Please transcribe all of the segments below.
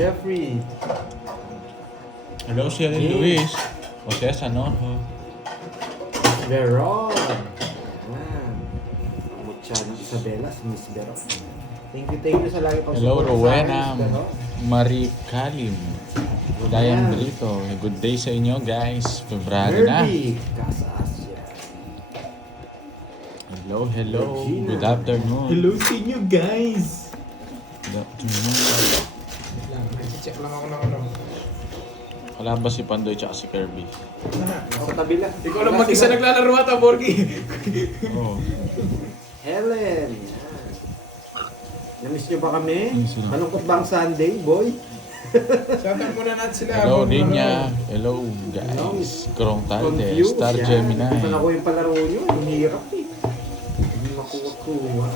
Jeffrey. Hello, Sherry Yes. Luis. Jose Sanojo. Veron. Ayan. Muchano Isabela, si Miss Veron. Thank you sa lagi pang Hello, support sa Rowena. akin, Veron. Marie Kalim. Diane Brito. Good day sa inyo, guys. February na. Nerdy. Kasasya. Hello. Regina. Good afternoon. Hello sa inyo, guys! Good afternoon. Check lang ako ng ano. Wala ba si Pandoy tsaka si Kirby? Sa tabi lang. Ikaw lang mag-isa naglalaro ata, Borgie. Oo. Helen. Yan. Namiss nyo ba kami? Miss nyo. Malungkot ba ang Sunday, boy? Shoutout muna natin sila. Hello, habang Ninya. Hello, guys. Krong Talde. Confused. Star Yan. Gemini. Hindi pa na ko yung palaro nyo. Ang hirap eh. Hindi makuha-kuha.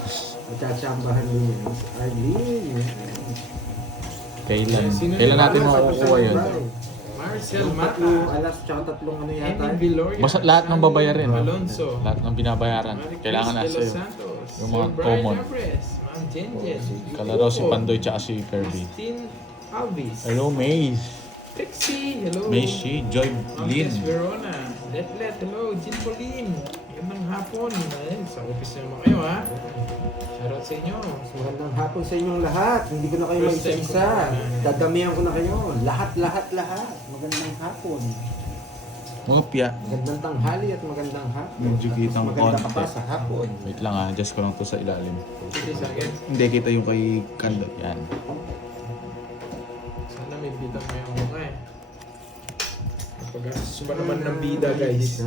Magkachambahan din yan. Arlene. Yan. Kailan? Sino Kailan na- natin Alas, makukuha yun? Marcel Yung Mata. tatlong alas tsaka tatlong ano yata. Emil Viloria. Basta lahat ng babayarin. no? Alonso. Lahat ng binabayaran. Maricruz Kailangan de nasa Los iyo. Santos. Yung mga Sir Brian common. Abres. Ma'am Jenjen. Kalaro si Yuko. Pandoy tsaka si Kirby. Christine Alvis. Hello, Maze. Trixie. Hello. Messi. Joy Ma'am Lin. Tess Verona. Letlet. Hello. Jean Pauline. Magandang hapon. Ayun, sa office naman kayo, ha? Shoutout sa inyo. Magandang hapon sa inyong lahat. Hindi ko na kayo First time maisa-isa. ko na. Dadamihan ko na kayo. Lahat. Magandang hapon. Mupya. Magandang tanghali at magandang hapon. Medyo At kitang mas maganda ka konti. pa sa hapon. Wait lang adjust ko lang to sa ilalim. Sige sa akin. Hindi, kita yung kay Kando. Yan. Sana may bida mo yung mukha eh. Napag-asus ba naman ng bida, guys?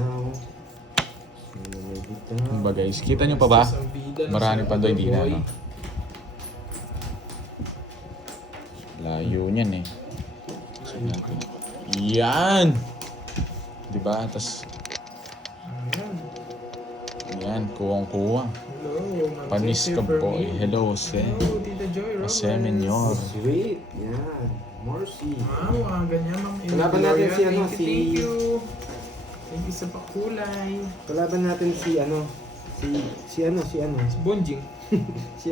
Ano ba guys? Kita nyo pa ba? Isang bida na Marami sila, pa doon, hindi na. boy. No? Layo niyan eh. Yan! Diba? Tapos, Ayan. yan, kuwang-kuwa. Hello, Ma'am Panis ka Jennifer boy. Min. Hello, Jose. Hello, Tita Joy Robles. Jose Menyor. Sweet. Yan. Mercy. Wow, ganyan, Ma'am Amy Kalaban natin Gloria. si ano, Thank you, si- Thank you. Thank you sa pakulay. Kalaban natin si ano. Si ano. Si Bonjing. Si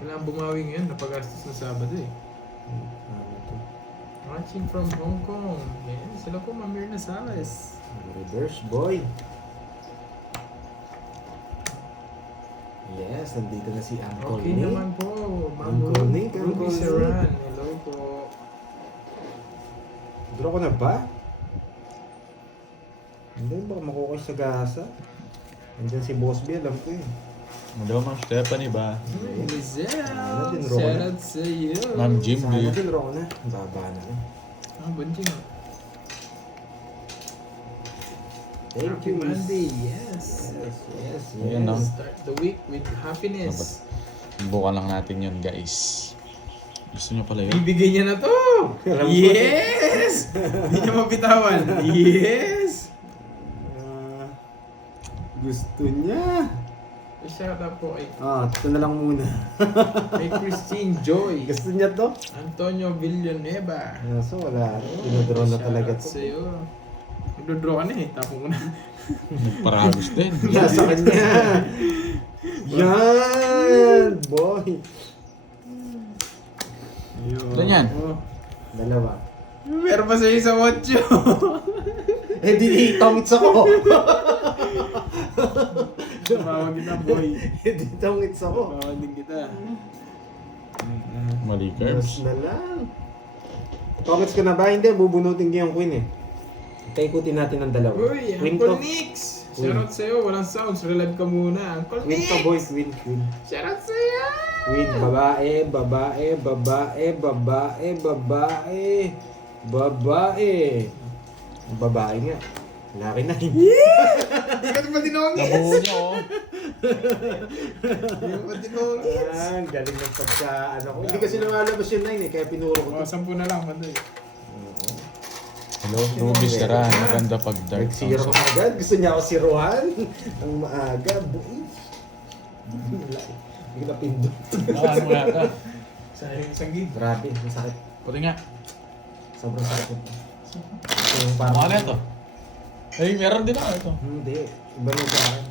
Wala ang bumawi ngayon. Napagastos na Sabado eh. Watching from Hong Kong. Yan, sila po, Ma'am Mirna Salas. reverse boy. Yes, nandito na si Uncle Okay Nick. naman po. Ma'am Uncle Nick, Ruby Uncle Serran. Hello po. Draw ko na ba? Hindi, baka makuha sa gasa. Nandiyan si Boss B, alam ko eh. Hello, Ma'am Stephanie ba? Lizelle. Ano din, Ron? Shout out sa iyo. Ma'am Jim Sana B. din draw ko na. Ang baba na. Ah, Bonjing. Thank Happy you. Monday. Yes. Yes. Ayan, no? Start the week with happiness. Bukan lang natin yun guys. Gusto nyo pala yun? Bibigay niya na to! Alam ko. Yes! Hindi niya mabitawan. Yes! Gusto niya. Shout out po Ito na lang muna. kay Christine Joy. Gusto niya to? Antonio Villanueva. So wala. Pinadraw na talaga Shout out to. sa'yo. Magdodraw ka na eh. Tapon ko na. Nagparagos din. Nasa kanya. Yan! Boy! Ilan yan? Oh. Dalawa. Meron pa sa'yo sa 8. di tongits ako. Tumawag kita, boy. Di tongits ako. Tumawag din kita. Mali Mas curves. na lang. Tongits ka na ba? Hindi, bubunutin ko yung queen eh. Ikutin natin ang dalawa. Uy, Queen to. Uncle Nix! Shout out sa'yo. Walang sounds. Relive ka muna. Uncle Queen Nix! ka boy, queen. Shout out sa'yo! Queen, babae. Babae nga. Laki na. Hindi ka pa dinongis! Nabuo nyo oh. Hindi ka pa dinongis! Galing ng pagka, ko. Hindi kasi lumalabas yung 9 eh, kaya pinuro ko O, to. 10 na lang, Pandoy. Hello, Ruby Serran. Maganda pag dark. Nag-zero ka agad. Gusto niya ako siruhan. Ang maaga. Buis. Hindi na pindot. Ano mo yata? Isang gig. Grabe, masakit. Puti nga. Sobrang sakit. Yung Ano parang... na ito? Ay, meron din ako ito. Hindi. Iba na sa akin.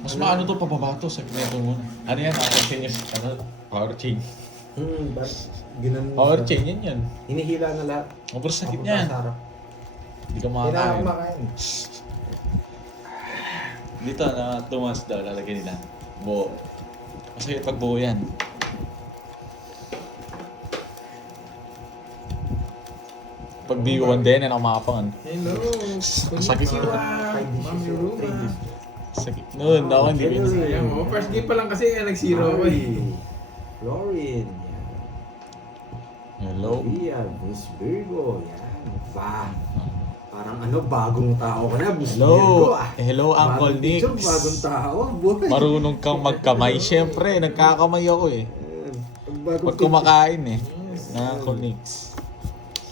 Mas maano to pababa to, segmento muna. Ano yan? Kasi ano, power chain. Ginan Power chain yan. Hinihila na lahat. Sobrang sakit Papunta yan. sa harap. Hindi ka Kailangan makakain. kumakain. Dito na 2 months daw lalagyan nila. Buo. Kasi pag buo yan. Pag B1 din, yan ang makapangan. Hello. Sakit Konnichiwa. Ay, di Ma'am siya Yuruma. Sakit nun. Ako hindi ko January. Ayan mo, first game pa lang kasi nag-zero ako eh. Florin. Hello. Maria, Miss Virgo. Yan. Parang ano, bagong tao ka na, Miss Hello. Virgo. Ah. Hello, Uncle Bagong picture, Nix. bagong tao. Boy. Marunong kang magkamay. Siyempre, nagkakamay ako eh. Ayan. Bagong Pag kumakain eh. Yes. Na Uncle Nix.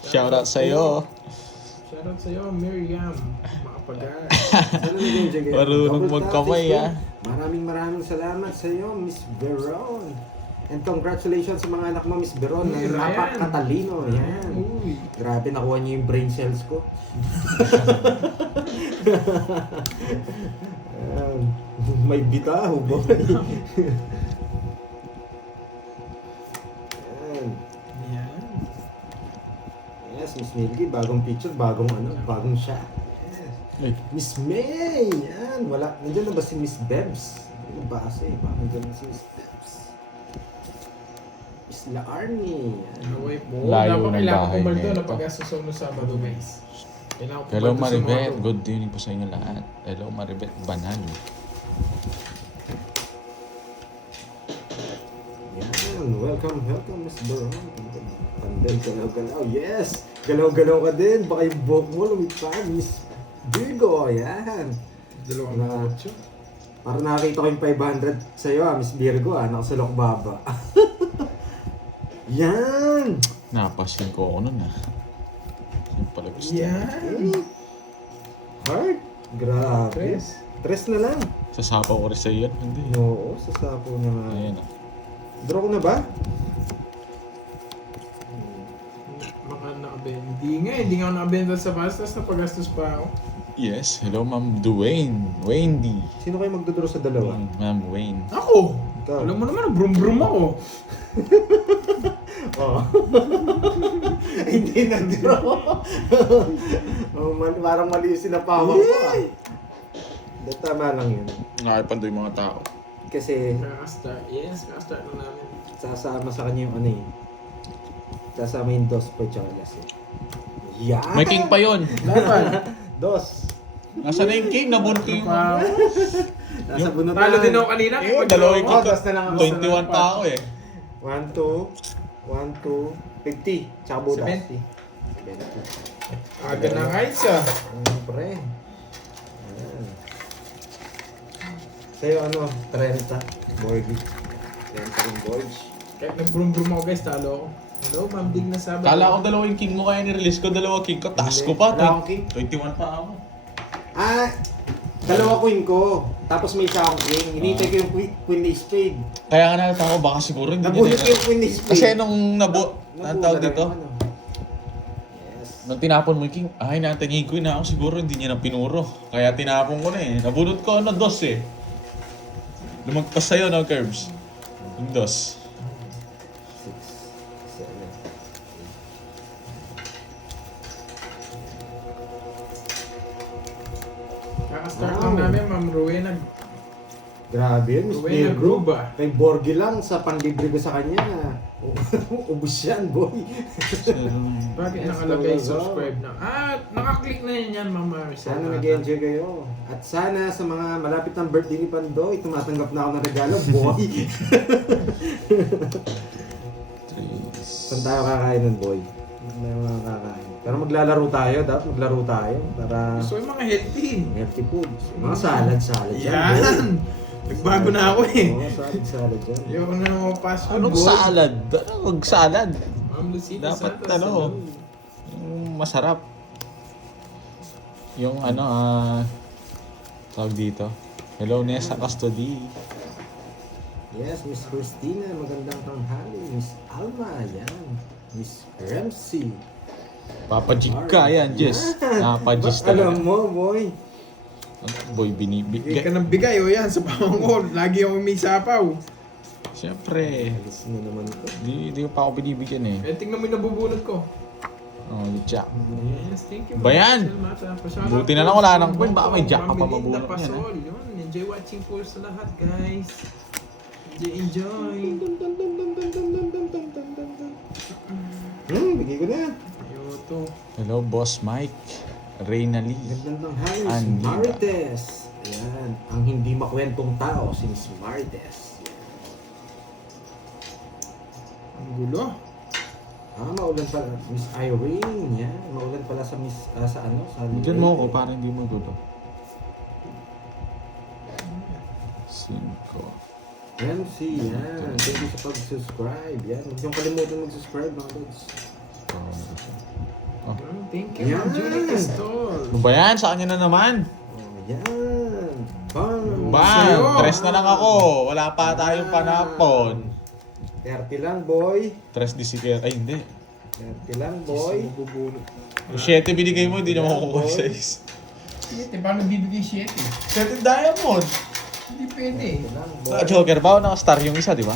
Shoutout sa'yo. Shoutout sa'yo, Miriam. Makapagar. Marunong magkamay, ah. Maraming salamat sa iyo, Miss Veron. And congratulations sa mga anak mo, Miss Veron. Uy, Na Ryan. napakatalino. Yan. Uy. Grabe, nakuha niyo yung brain cells ko. Ayan. May bitaw, boy. Ayan. Yan. Yes, Miss Milky, bagong picture, bagong shot. Yes. Ay, Miss May! Yan, wala. Nandiyan na ba si Miss Bebs? Ano ba kasi? Baka nandiyan na si Miss Bebs. Miss La Army. Yan. Away po. Layo Dapat ng kailangan bahay pumaldo nito. na pag-asusun mo Sabado, guys. Kailangan Hello pumaldo sa Maribet, moto. good evening po sa inyo lahat. Hello Maribet Banal. Yan, welcome, Miss Baron. Pandel, galaw-galaw. Yes! Galaw-galaw ka din. Baka yung buhok mo lumipad, Miss Virgo. Yan. Dalawang Na- kotso. Para nakakita ko yung 500 sa'yo, Miss Virgo, nakasulok baba. Yan! Napasin ko ako nun ah. Yung pala gusto. Yan. Heart? Grabe. Tres. Tres na lang. Sasapaw ko rin sa iyo. Hindi. Oo, sasapo na nga. Ayan ah. Draw ko na ba? Mga nakabenta. Hindi nga ako nakabenta sa pastas na pagastos pa ako. Yes, hello Ma'am Dwayne. Wayne D. Sino kayo magdodraw sa dalawa? Ma'am Wayne. Ako! Ikaw. Alam mo naman, brum-brum ako. Oo. Hindi nag-draw. Parang mali yung sinapawa ko Hindi, tama lang yun. Nakaipan doon yung mga tao. Kasi Kaka-start. Yes, kaka-start na namin. sasama sa kanya yung ano eh. Sasama yung dos pa tsaka last eh. Yan! May king pa yun. Dapat. Dos! Nasaan na yung king? Nabunto yung... Pa. Nasa bunutan. Talo din ako kanina. Eh, dalawa yung Oh, king. dos na lang ako. 21 tao eh. 1, 2, 50. Tsaka butas. 70. 70. Aga na guys ah. Pre. Ayan. Sa'yo ano? 30. Borgi. 30 yung Borgi. Kahit nag-brum-brum ako guys, talo ako. Hello, Ma'am Dig na Sabado. Kala ko dalawa yung king mo kaya ni-release ko. Dalawa king ko. Taas ko pa. Wala akong king. 21 pa ako. Dalawa queen ko. Tapos may isa akong king. Hinintay ko yung queen ni spade. Kaya nga nakita ko baka siguro hindi Nabunot niya ko yung queen ni spade. Kasi nung ang tawag Nabunot dito, lang yung ano. Yes. nung tinapon mo yung king, ay natingin ko na ako siguro hindi niya na pinuro. Kaya tinapon ko na eh. Nabunot ko ano, dos eh. Lumagpas sa'yo no, Curbs. Yung dos. 6, 7. Kaka-start Wow. lang namin, Ma'am Rowena. Grabe yun, Miss Rowena Virgo. Gruba. Kay Borgi lang sa panlibre ko sa kanya. Ubus yan, boy. Bakit Yes, nakalagay go, go, go. subscribe na? Nakaklik na yun yan, Ma'am Maricel. Sana nag-enjoy kayo. At sana sa mga malapit ng birthday ni Pandoy, tumatanggap na ako ng regalo, boy. Saan tayo kakain nun, boy? Saan tayo makakain? Pero maglalaro tayo, dapat maglaro tayo para Gusto yung mga healthy. healthy foods. Mga salad dyan, Yan! Nagbago na ako eh. boy. Oo, salad dyan. Ayoko na ng mga fast food. Anong boy. salad? Anong salad? Ma'am Lucita Dapat Santos. ano, yung masarap. Yung ano, tawag dito. Hello, Nessa Custody. Yes, Miss Christina, magandang tanghali. Miss Alma, yan. Miss Ramsey. Papa Jig ka, yan, Jess. Papa Jess Alam talaga. mo, boy. Boy, Bigay binibigay. ka ng bigay, o yan, sa pamangol. Lagi ako may sapaw. Siyempre. Alis na naman ito. Di pa ako binibigyan eh. Eh, tingnan mo yung nabubunot ko. Oh, jack. Yes, thank you. Ba yan? Buti na lang wala nang coin, baka may jack ka pa Mabilin na mabunot niyan, pasol. Yun, enjoy watching po sa lahat, guys. Enjoy. Bigay ko na. Ayuto. Hello, Boss Mike. Reyna Lee. Gandang Haris Anita. Marites. Ayan. Ang hindi makwentong tao, si Miss Marites. Ang gulo. Maulan pala. Miss Irene. Yan. Maulan pala sa sa ano? Sa Bigyan mo ako para hindi mo gulo. 5. Yan si yan. Thank you sa pag-subscribe. Yan. Huwag niyong kalimutan mag-subscribe mga lods. Thank you, Yan. Julie Castol. Ano ba yan? Sa kanya na naman. Oh, yan. Bang. Sa'yo. Bang! Tres na lang ako. Wala pa tayong panapon. 30 lang, boy. Tres di si Kaya. Ay, hindi. 30 lang, boy. Bubunot. Yung 7 binigay mo, hindi na makukuha Boy. sa is. Shit, paano bibigay 7? 7 diamond. Hindi pwede. 30 lang, boy. Joker ba? Naka-star yung isa, di ba?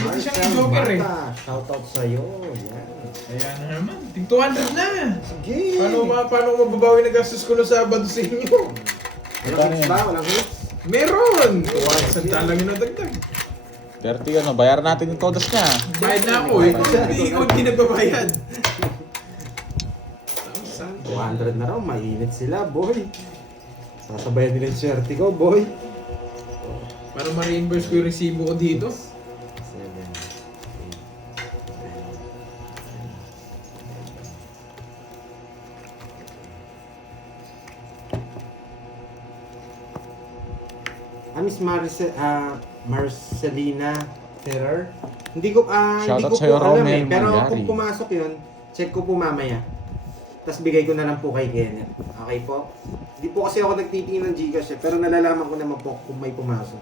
Hindi siya ng Joker eh. Shoutout sa'yo. Yan. Ayan na naman. Tig 200 na. Sige. Paano mababawi na gastos ko no Sabado sa inyo? Walang hits ba? Walang hits? Meron! Santa lang yung nadagdag. 30 ano, bayaran natin yung todas niya. Bayad na ako eh. Hindi nagbabayad. 200 na raw. Mainit sila, boy. Sasabayan nila yung swerte ko, boy. Para ma-reimburse ko yung resibo ko dito. 7. Miss Marcelina Ferrer. Hindi ko Shoutout po sa'yo, alam Romel Pero Mangari. kung pumasok yun, check ko po mamaya. Tapos bigay ko na lang po kay Kenneth. Okay po? Hindi po kasi ako nagtitingin ng Gcash pero nalalaman ko naman po kung may pumasok.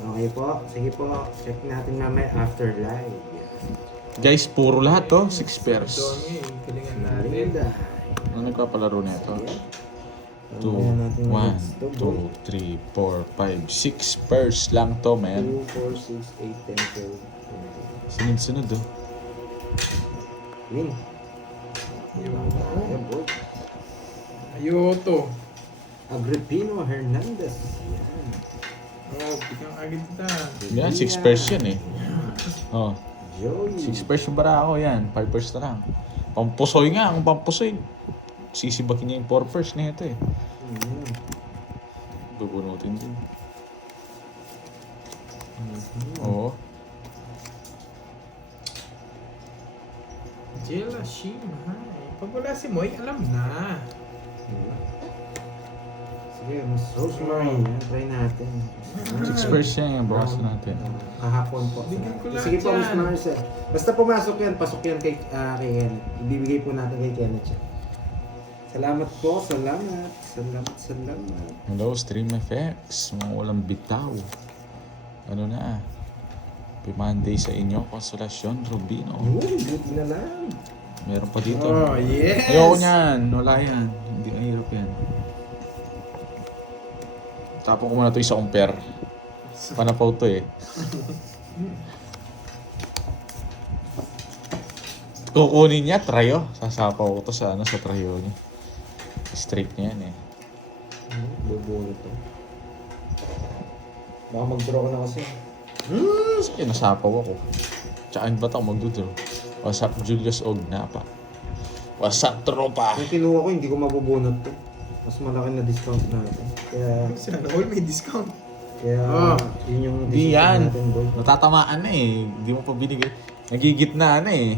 Okay po? Sige po. Check natin mamaya after live. Guys, puro lahat to. 6 pairs. Domi, galingan natin. Linda. Ano nagpapalaro nito? Sige. 2, Mamaya natin 1, mag-hits to, boy. 2, 3, 4, 5, 6 pairs lang to, man. 2, 4, 6, 8, 10, 12. Sunod-sunod, oh. Win. Ayan, boy. Ayoto. Agripino Hernandez. Yan. Oh, bigyan agad kita. Yan, 6 pairs yan eh. Oh, Joey. 6 pairs yung bara ako yan. 5 pairs na lang. Pampusoy nga, ang pampusoy. Sisibakin niya yung 4 pairs na ito eh. Bubunutin din. Oo. Jella Shimai. Pag wala si Moy, alam na. Sige, Miss Rosemary. Yan, try natin. 6 pairs yan yung bawas natin. Kahapon po. Bigyan ko lahat Sige po, Miss yan. Marcel. Basta pumasok yan, pasok yan kay Kenneth. Ibibigay po natin kay Kenneth siya. Salamat po, salamat. Salamat. Hello, Stream FX. Mga walang bitaw. Ano na? Happy Monday sa inyo. Konsolasyon, Rubino. Yun, buti na lang. Meron pa dito. Oh, yes! Ayoko niyan. Wala yan. Hindi mahirap yan. Tapon ko muna ito isa kong pair. Panapaw to eh. Kukunin niya, trayo. Sasapaw ko to sa, sa trayo niya. Straight niya yan eh. Bubunot to. Baka mag-draw ka na kasi. Sige, nasapaw ako. Tsaka ba't ako magdudraw? What's up, Julius Ognapa? What's up, tropa? Kung kinuha ko, hindi ko mabubunot to. Mas malaki na discount natin. Kaya, Sana all may discount. yun yung Di decision yan. natin, boy. Natatamaan na eh. Hindi mo pa binigay. Nagigitna na eh.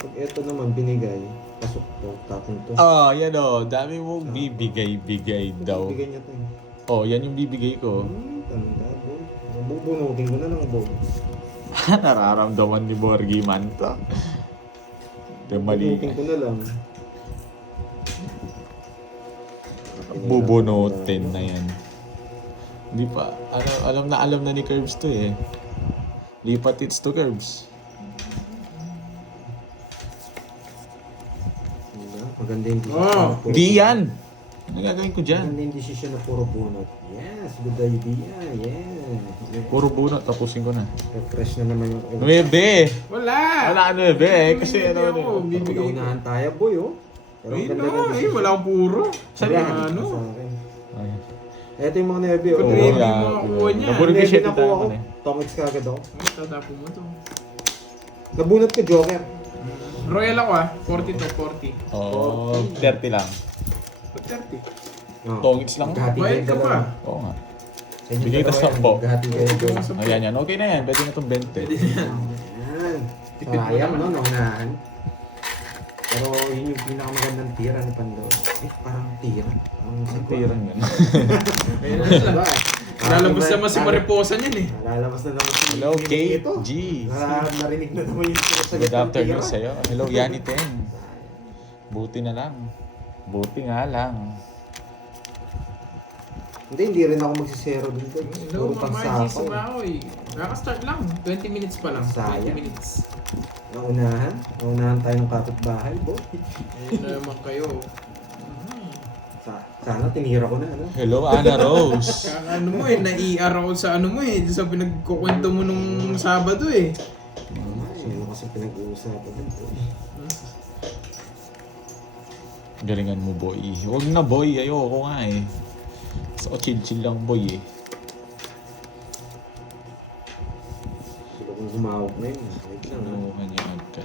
Pag ito naman binigay, pasok to, tapon to. Oh, yan o. Dami mong bibigay-bigay daw. Bigay niya to. Oh, yan yung bibigay ko. Tanda, boy. Bubunutin ko na lang, boy. Nararamdaman ni Borgie man to. Ito mali. Bubunutin ko na lang. Bubunutin na yan. Hindi pa. Alam na ni Curbs to eh. Lipat hits to Curbs. Diba? Maganda yung Oh. Di yan! Ano gagawin ko Yan dyan? yung desisyon na puro bunot. Yes, good idea. Yeah. Puro bunot, tapusin ko na. Refresh na naman yung... 9! Wala! Wala 9 kasi Bibigay ano ako, ano. bibigay ko. Unahan tayo, boy, oh. Pero ang Ayun ganda na, ng decision. wala akong puro. Sabi, Ano? sa akin. Ay. Ito yung mga nervy, oh. Good Oo, review yan. mo makukuha niya. Nabunod ko Nervy siya na po tayo ako. man eh. Tomix kagad ako. Ay, tatapo mo to. Nabunot ko, Joker. Royal ako 40 to 40. Oo, 30 lang. 30. Oh. Tongits lang. Maghati Bayad kayo ka dalawa. pa. Oo nga. Sa inyo Bigay ka dalawa yan, 10. maghati kayo dalawa. Ayan yan. Okay na yan. Pwede na itong 20. Ayan. Tipid mo Sayang, naman. no, naunahan. Pero yun yung pinakamagandang tira ni Pandora. Parang tira. Parang Ang tirang yan. Ayun na sila. Diba? Lalabas naman si Mariposa niyan eh. Lalabas na naman si Hello, Mimik Kate ito. G. Narinig na naman yung sagot Good ng afternoon tira. sa'yo. Hello, Yanni Ten. Buti na lang. Buti nga lang. Hindi rin ako magsisero dito. Hello, Puro pang Mama G. sapaw. Subahoy. Nakaka-start lang. 20 minutes pa lang. Sayang. 20 minutes. Naunahan tayo ng kapitbahay, boy. Ayun na naman kayo. Sana tinira ko na, ano? Hello, Ana Rose. Ano mo eh, nai-ER ako sa ano mo eh. Sa pinagkukwento mo nung Sabado eh. Ano kasi pinag-uusapan din, boy. Galingan mo, boy. Huwag na, boy. Ayoko nga eh. So, chill-chill lang, boy eh. Sila kung humawak na yun. Wait lang, ha? Oo, kanya ka.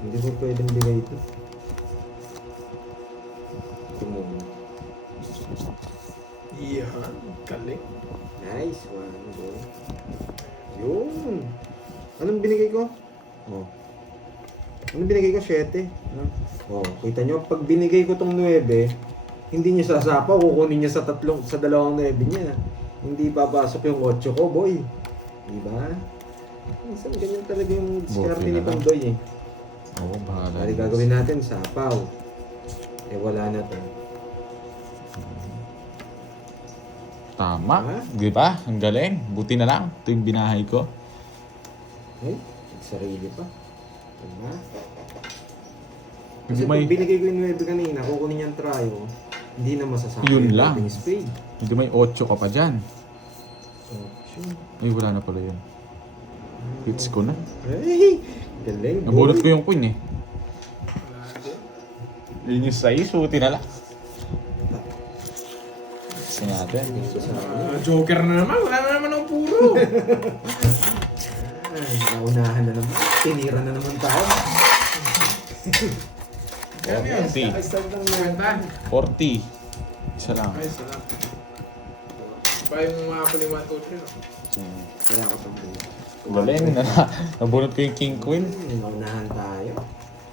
Hindi ko pwedeng bigay ito. Ito muna. Yeah, galing. Nice one, boy. Yun. Anong binigay ko? Oh. Anong binigay ko? 7. Oh, kita nyo, pag binigay ko tong 9, hindi niya sasapaw, kukunin niya sa dalawang 9 niya. Hindi papasok yung 8 ko, boy. Diba? Minsan ganyan talaga yung diskarte Buti ni na lang. Pandoy eh. Oo, bahala. Bali gagawin natin, sapaw. Eh wala na to. Tama. Ha? Di ba? Ang galing. Buti na lang. Ito yung binahay ko. Ay, sarili pa. Diba? Hindi Kasi may, pag binigay ko yung 9 kanina, kukunin niyang tryo, hindi na masasabi Yun yung lang. ating spade. hindi may 8 ka pa dyan. Oh, sure. Ay, wala na pala yun. Hits ko na. Ay, galing. Nabunot ko yung queen eh. Wala din. Yun yung size. Buti na lang. Gusto natin. Joker na naman. Wala na naman ang puro. Ay, naunahan na naman. Tinira na naman tayo. Kaya yun. T. Start ng Ganda. 40. Isa lang. Ay, sarap. Pa yung mga pala 1, 2, 3. Kaya ako sa mga. Galing na. Nabunot ko yung king queen. Naunahan tayo.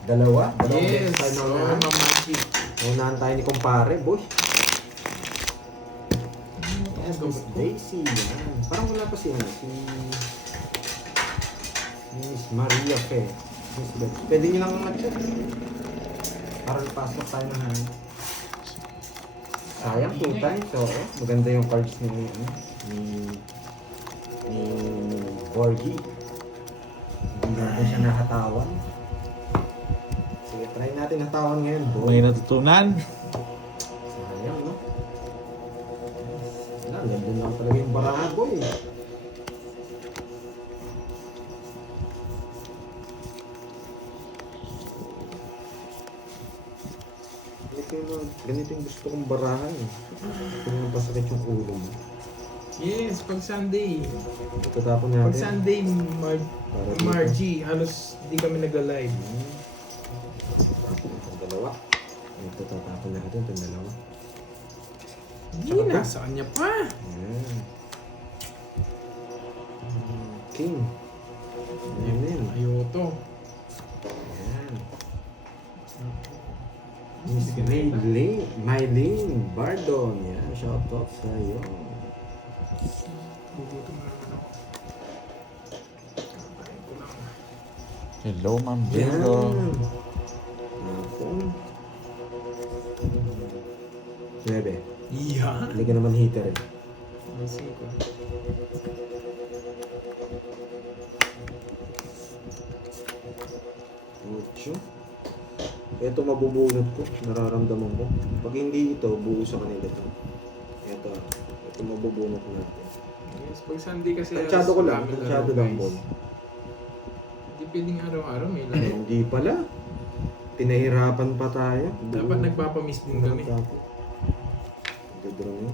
Dalawa. Dalawang Yes. beses tayo Oh, naunahan. mamaki. Naunahan tayo ni kumpare, boy. Yes, Go. Miss Daisy. Yan. Parang wala pa si ano, si Miss Maria Fe. Miss Beth. Pwede nyo lang mag-check. Para pasok tayo ng hand. Sayang, 2 times. Oo, maganda yung cards ni, ano, ni Borgie. Hindi natin siya nakatawan. Sige, try natin natawan ngayon, boy. May natutunan. Sayang, no? Wala, ganda lang talaga yung baraha, boy. Ganito yung gusto kong barahan eh. Ito yung pasakit yung ulo mo. Yes, pag Sunday. Pagkatapon Pag natin. Sunday, Para dito. Margie, halos di kami nag-live. Itong dalawa. Ito tatapon natin, itong dalawa. Hindi na, sa kanya pa. Ayan. King. Ayan din. Ayoto. Ayan. Miss Mylene Bardon. Yan, shout out sa iyo. Gugutom na naman ako. Kakain ko lang. Hello, Ma'am Yan. Bingo. Ako. 9. Yan. Hindi ka naman hitter eh. Misi ko. Ocho. Ito mabubunot ko, nararamdaman ko. Pag hindi ito, buo sa kanila ito. Ito mabubunot natin. Yes, pag Sunday kasi... Tansyado ko lang, maraming tansyado laro, lang guys. Bon. Hindi pwedeng araw-araw may laro. Hindi pala. Pinahirapan pa tayo. Dapat nagpapamiss din kami. Gadraw mo.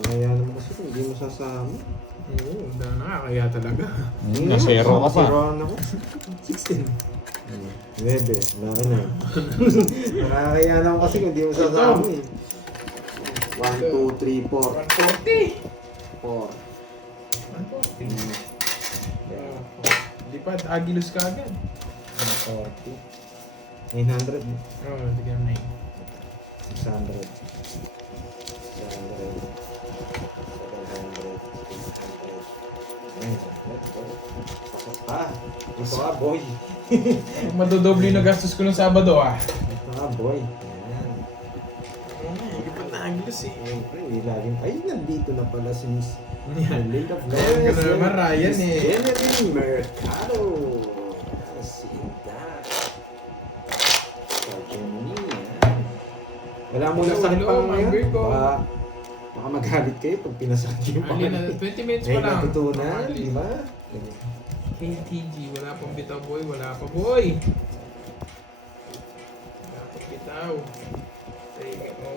Kaya naman kasi kung hindi mo sasama. Oo, nakakaya talaga. Nasero ka pa. Nasiraan ako. 16. 9. Laki na. Nakakaya naman kasi kung hindi mo sasama eh. 1, 2, 3, 4. 140. 4. 140. Di pa, agilos ka agad. 140. 900. Oo, bigyan na 600. 600. 700. Pasok pa. Ito ka, boy. Madodoble na gastos ko ng Sabado ah. Ito ka, boy. Ayan. Hindi pa naagilos eh. Siyempre, laging, ay, nandito na pala si Miss Yan. Lady of Ayan ka na naman, Ryan Miss eh. Jenny Mercado. Seeing that. So, Jenny, yan. Wala mo na Hello, sakit hello, pa my ngayon. Virgo. Baka magalit kayo pag pinasakit yung Ali na, 20 minutes May pa lang. natutunan, Ali. di ba? KTG, wala pang bitaw boy, wala pa boy. Wala pang bitaw. Tahimik mo.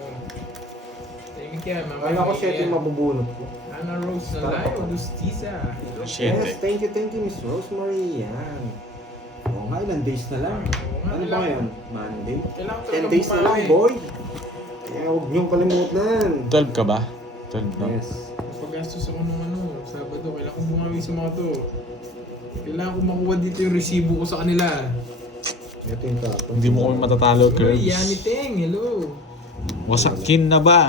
Tahimik yan, mamaya. Kala ko siya yung mabubunot ko. Ana Rose na live, Dustiza. Shit. Yes, thank you, Miss Rosemary. Yan. Oo nga, ilang days na lang. Oo nga, Ano ba ilang- ngayon? Monday? Kailangan 10 days na lang, boy. Kaya huwag niyong kalimutan. 12 ka ba? 12 na. Yes. Paggastos ako ng Sabado, kailangan kong bumawi sa mga to. Kailangan kong makuha dito yung resibo ko sa kanila. Ito yung tapon. Hindi mo kami matatalo, Uy, Curbs. Yani Teng, hello. Wasakin na ba?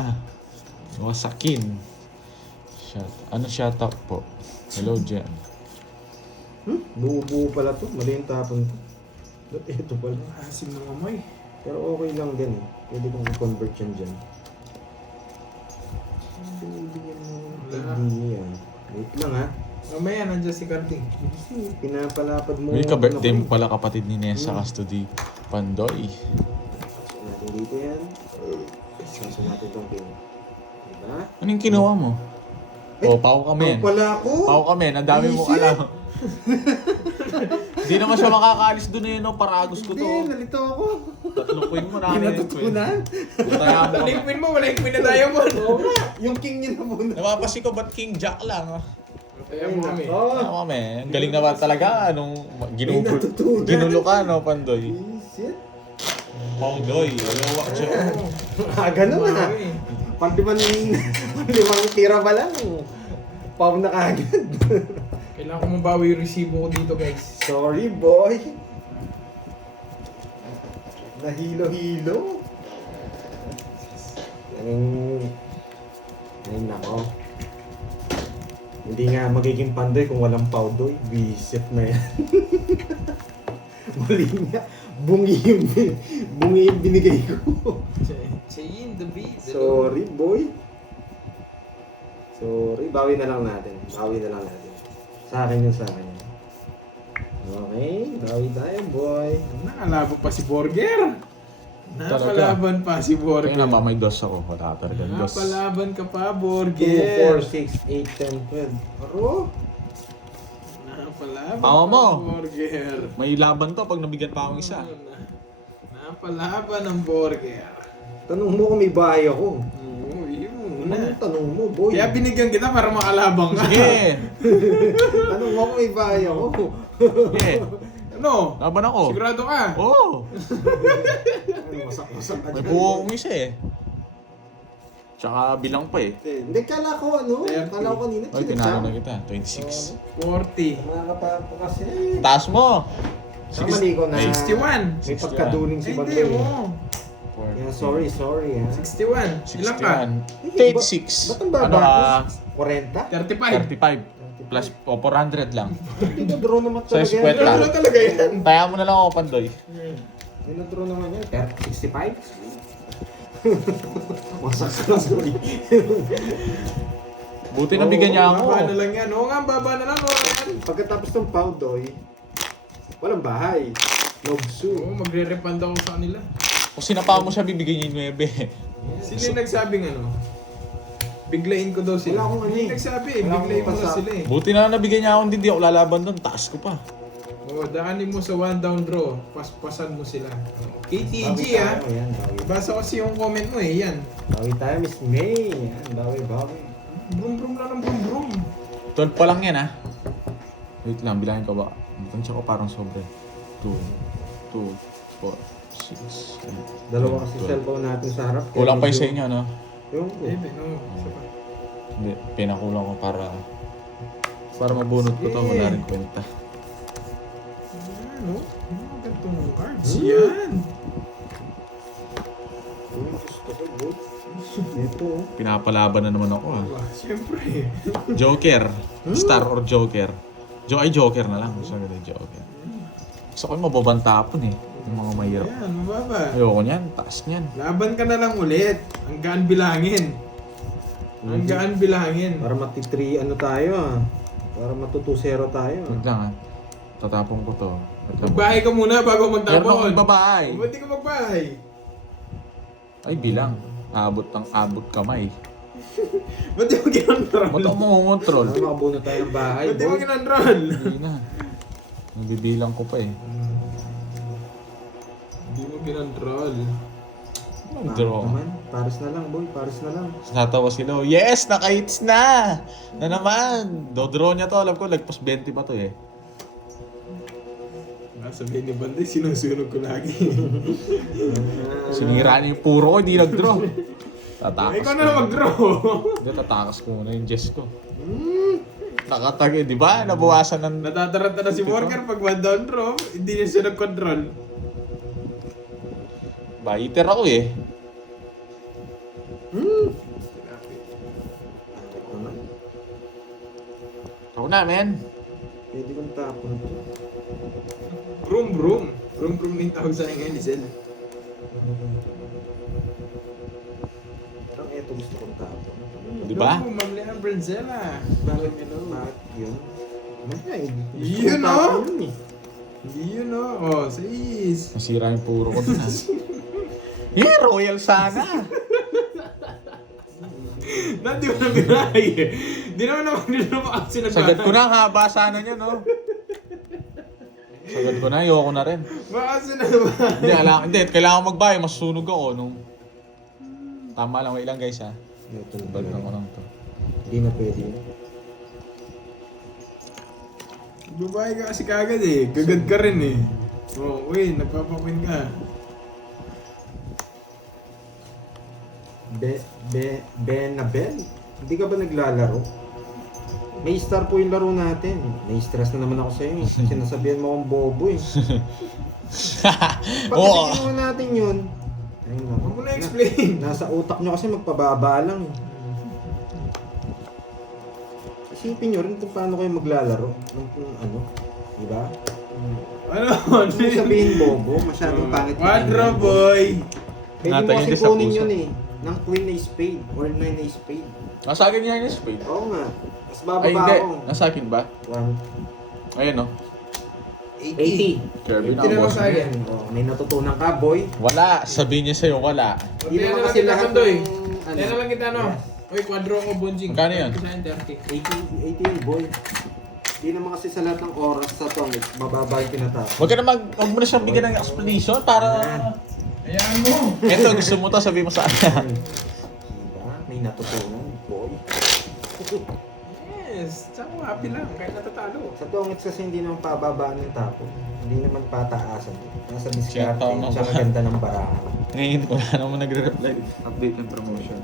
Wasakin. Ano shout out po? Hello, Jen. Buo-buo pala to. Mali yung tapon ko. Ito pala. Asim ng amoy. Pero okay lang din eh. Pwede kong i-convert yan dyan. Binibigyan mo ng idea. Wait lang ha. Mamaya, nandiyan si Carding. Pinapalapad mo. Uy, ka-birthday mo Ano ko pala kapatid ni Nessa Custody Pandoy. eh. Pasok natin dito yan. Pasok natin itong pin. Diba? Anong kinuha mo? Oh, pao kami. Ang pala ako. Pao kami, ang dami mong Isip. alam. Hindi naman siya makakaalis doon eh, no? Paragos ko Hindi, to. nalito ako. Tatlong queen mo na. Hindi natutunan. Kaya mo. Talingpin mo, wala yung queen na tayo mo. Oo nga. Yung king niya na muna. Napapasi ko, ba't King Jack lang? Ah? Kaya mo kami. Ano kami? Ang galing naman talaga. Anong May natutunan. ginulo ka, no, Pandoy? Shit. Pandoy. Ano, siya? Ganun na. Pang-limang tira pa lang. Pau na kagad. Kailangan ko mabawi yung resibo ko dito, guys. Sorry, boy. Nahilo-hilo. Ay, nako. Hindi nga magiging Pandoy kung walang Paudoy. Visit na yan. Mali nga. Bungi yung binigay ko. Chain the beat. Sorry, boy. Sorry. Bawi na lang natin. Sa akin yun, sa akin yun. Okay. Bawi tayo, boy. Nakalabo pa si Borger. Nakalaban pa si Kaya Borger. naman may dos ako. Wala talaga dos. Nakalaban ka pa, 2, Borger. 4, 6, 8, 10, 12. Aro? Nakapalaban Tama mo. pa, Borger. May laban to pag nabigyan pa akong isa. Napalaban ng Borger. Tanong mo kung may bahay ako. Oo, yun Ano muna. tanong mo, boy? Kaya binigyan kita para makalabang ka. Sige! Tanong mo kung may bahay ako. Sige! Ano? Laban ako. Sigurado ka? Oo! Wasak ka May dyan. buo akong isa eh. Tsaka bilang pa eh. Hindi, kala ko ano? 30. Kala ko kanina. Ay, tinalo na kita. 26. 40. Mga kapapa kasi. Taas mo! Mali ko na. 61. May pagkaduling si Ay, hindi Bandoy. mo. Yeah, sorry ha. 61. Ilan ka? 36. Ba't ang Ano baba? ka? 40? 35. Plus 400 lang. Dinadraw naman Sa talaga square yan. lang. Ano talaga yan? Kaya mo na lang ako, Pandoy. Dinadraw naman yan. 65? Wasak ka, sorry. Buti na bigyan niya ako. Baba na lang yan. Oo nga, baba na lang. Oo nga. Pagkatapos ng Paudoy, walang bahay. Lobsu. Oo, magre-refund ako sa kanila. Kung sinapa mo siya, bibigyan niya yung 9. Sino yung nagsabing ano? Biglayin ko daw sila. Wala akong ano eh. Yung nagsabi, Wala akong biglayin mo na pasa- sila eh. Buti na nabigyan niya ako, hindi ako lalaban doon. Taas ko pa. Oo, daanin mo sa one down draw. Paspasan mo sila. KTG Bawi ah. tayo, yan, bawi. Basa kasi yung comment mo eh, yan. Bawi tayo, Miss May. Yan, bawi. Brum brum lang ng brum brum. 12 pa lang yan ha. Wait lang, bilangin ko ba? Tansya ko parang sobre. 2, 4, 6, 8. Dalawa kasi cellphone natin sa harap. kaya Kulang pa yung medyo- sa inyo, no? Yung Eh, no. Isa pa. Hindi, pinakulang ko para mabunot ko to, wala rin kwenta. Ano? Ano gantong cards? Yan! Uy, gusto ko, bro. Ito, oh. Pinapalaban na naman ako ah. Siyempre. Joker. Star or Joker. Joker na lang. Gusto ko na Joker. Gusto ko yung mababantapon eh. Yung mga mahirap. Yan, mababa. Ayoko niyan, taas niyan. Laban ka na lang ulit. Ang gaan bilangin. Ang gaan bilangin. Para mati-3 ano tayo ah. Para matu-2-0 tayo ah. Wait lang ah. Tatapon ko to. Wait lang. Magbahay ka muna bago Meron akong magtapon. babae. Ba't di ka magbahay? Ay, bilang. Abot kamay. Ba't di mo ginontrol? Ba't ako mamungontrol? Ano makabuno tayo ng bahay, Ba't di mo boy? ginontrol? Hindi na. Nagbibilang ko pa eh. Hindi mo ginontrol. Draw. Naman, Paris na lang, boy. Paris na lang. Natawa sila. Yes! Naka-hits na! Na naman! Do-draw niya to. Alam ko, lagpas 20 pa to eh. Sabihin ni Banday, sinusunog ko lagi. Sinira niya yung puro ko, hindi nag-draw. Tatakas Ikaw ko. na lang mag-draw. Hindi, tatakas ko muna yung Jess ko. Nakatag di ba? Nabawasan ng... Natataranta na si Walker pag one down draw, hindi na siya nag-control. Baiter ako eh. Ako na, men. Pwede kong tapon to. Brum brum. Brum brum na yung tawag sa akin ngayon, Lizel. Ang eto gusto kong tapon. Di ba? Brum, Ma'am Leanne Brazella. Bakit Bakit yun? Ay, gusto Yun, kong tapon oh. yun eh. Hindi yun o. Oh, sais. Nasira yung puro ko dun ha. Eh, royal sana. Di mo na binahay eh. Di naman naman nila kasi nagbahay. Sagad ko na, ang haba sana niya, no? Sagad ko na, ayoko na rin. Baka kasi nagbahay. Hindi, kailangan ko magbayad, masusunog ako nung... Tama lang, wait lang guys ha. Ito, Bag lang ko lang to. Hindi na pwede yun. Babae ka kasi kagad eh. Gagad ka rin eh. Oh, uy, nagpapakwin ka. Benabel? Hindi ka ba naglalaro? May star po yung laro natin. May-stress na naman ako sa'yo. Sinasabihan mo akong bobo eh. Pag Oo. kasi ginawa natin yun, ayun lang. Huwag mo na explain. Nasa utak nyo kasi magpababa lang. Isipin nyo rin kung paano kayo maglalaro. Kung ano, di ba? Ano? Kung sabihin bobo, masyadong pangit. Quadro boy. Pwede mo Natayin kasi din sa kunin puso. yun eh. Ng queen na spade or nine na spade. Nasa akin yan yung spade. Oo nga. Tapos Ay, bababa hindi. ako. Nasa akin ba? Ayun no. 80. Kirby na Tinanong boss. sa akin. Oh, may natutunan ka, boy. Wala. Sabihin niya sa'yo, wala. Hindi Kaya naman na lang kasi kita lahat sandoy. ng... Kaya na lang kita no. Uy, quadro ko bonjing. Magkano yan? Sa akin, 30. 80 yun, boy. Hindi naman kasi sa lahat ng oras sa to, bababa yung pinatapos. Huwag ka na huwag mo na siyang bigyan ng explanation para... Ayan mo. Eto, gusto mo to, sabihin mo sa akin. Diba? May natutunan, boy. Yes. Tsaka happy lang. Kahit natatalo. Sa tongits kasi hindi naman pababaan ng tapo. Hindi naman pataasan. Nasa Siya diskarte, tama siya ba? maganda ng barahan. Ngayon, wala naman nagre-reply. Update and promotion.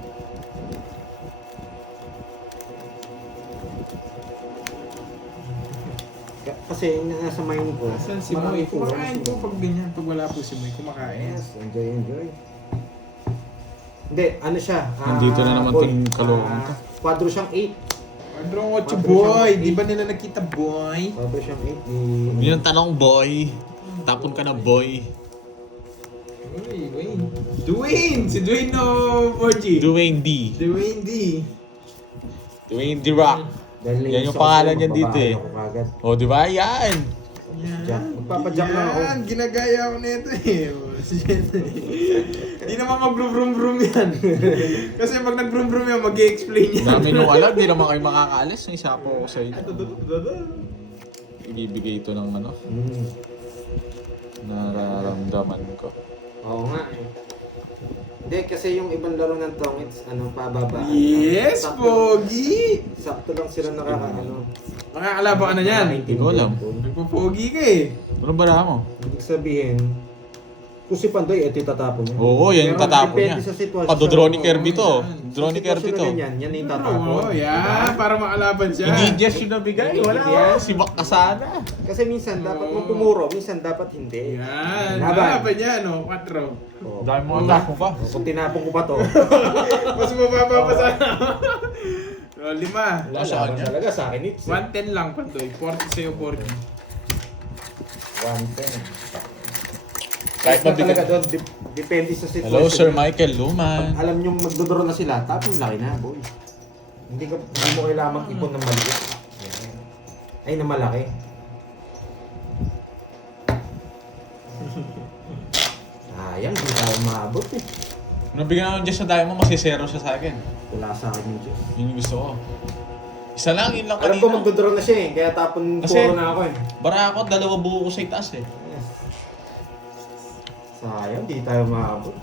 Kasi nasa mind ko. Asan si Moy? Kumakain po pag ganyan. Pag wala po si Moy, kumakain. Yes, enjoy. Hindi, ano siya? Nandito na naman boy, ting kalokohan to. Quadro siyang 8. Quadro 8 boy. Di ba nila nakita boy? Quadro siyang 8. Yun ang tanong, boy. Tapon ka na, boy. Uy, Dwayne. Dwayne! Si Dwayne no, Borgie. Dwayne D. Dwayne D. Dwayne D. Rock. Dahil Yan nainis yung ako pangalan sa'yo, niyan dito magbabahay eh. ako kagad. O, di ba? Yan. Jack. Magpapajack lang ako. Yan, ginagaya ako nito eh. Hindi naman mag-brum-brum yan. Kasi pag nag-brum-brum yan, mag-i-explain yan. Dami nung alam, di naman kayo makakaalis. Isa po ako sa inyo. Ibibigay ito ng ano, nararamdaman ko. Oo nga eh. Hindi, kasi yung ibang laro ng Tongits, pababa. Yes, Pogi! Sakto lang sila nakakaano. Makakalaban ka na yan. Hindi ko alam. Nagpo-Pogi ka eh. Ano ba mo? Ibig sabihin, kung si Pandoy, ito yung tatapon niya. Oo, yan yung Pero tatapon depende niya. sa sitwasyon. Padodraw ni Kirby to. yan. Draw ni Kirby to. Yan yung tatapon. Oo, yan. Para makalaban siya. Hindi Jess yung nabigay. Wala. Yan. Si Bak kasana. Kasi minsan dapat mo pumuro, minsan dapat hindi. Yan. Laban. Laban yan, no? 4. Oh. Dahil mo ang mo pa. Kung tinapon ko pa to, Mas mababa pa sana. So, 5. Wala sa laban kanya. talaga sa akin it's 110 lang, Pandoy. 40 sa'yo, 40. 110. Kahit Kahit mabigat. talaga doon, depende sa sitwasyon. Hello, Sir Michael Luman. Alam nyo magdodraw na sila, tapos laki na, boy. Hindi mo kailangan ipon ng maliit. Ay, na malaki. Sayang, hindi tayo maabot eh. Nabigyan ako ng Jess na dahil mo, masisero siya sa akin. Wala sa akin yung Diyos. Yun yung gusto ko. Isa lang, yun lang Alam ko kanina. magdodraw na siya eh, kaya tapon Kasi- puro na ako eh. Bara ako, 2 buo ko sa itaas eh. Yes. Sayang, hindi tayo maabot.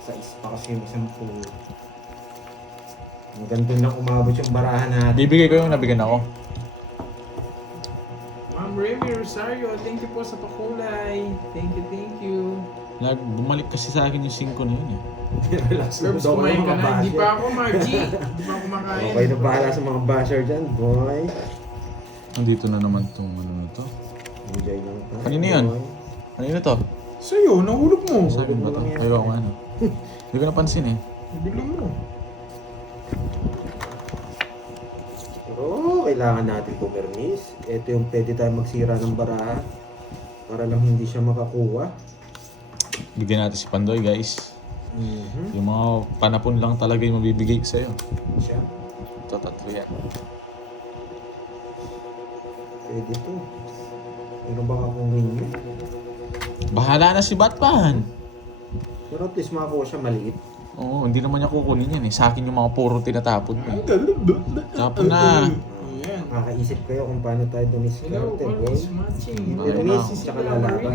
Sa pa kasi yung isang pool. Ang ganito lang umabot yung barahan natin. Bibigay ko yung nabigyan ako. Ma'am Remy Rosario, thank you po sa pakulay. Thank you, thank you. Bumalik kasi sa akin yung 5 na yun eh. Relax lang Curbs, daw kumain ka mga na. Hindi basher. pa ako, Margie. Hindi pa ako kumakain. Okay na bahala sa mga basher dyan, boy. Nandito na naman itong ano na to. Enjoy lang tayo. Kanino yan? boy. Ano to? Sa'yo, nahulog mo. Sa akin ba to? Ayaw ko ano. Hindi ko napansin eh. Biglang mo. Pero kailangan natin pumirmis. Ito yung pwede tayo magsira ng baraha. Para lang hindi siya makakuha. Bigyan natin si Pandoy guys. Yung mga panapon lang talaga yung mabibigay ko sa'yo. Siya. Ito, 3 yan. Pwede to. Pero baka kung win yun. Bahala na si Batman. Pero at least makakuha siya maliit. Oo, hindi naman niya kukunin yan eh. Sa akin yung mga puro tinatapon ko eh. Tapon na. Ayan. Makakaisip kayo kung paano tayo Hello, dumiskarte, boy. always matching. Permis, Ayun na. tsaka lalaban.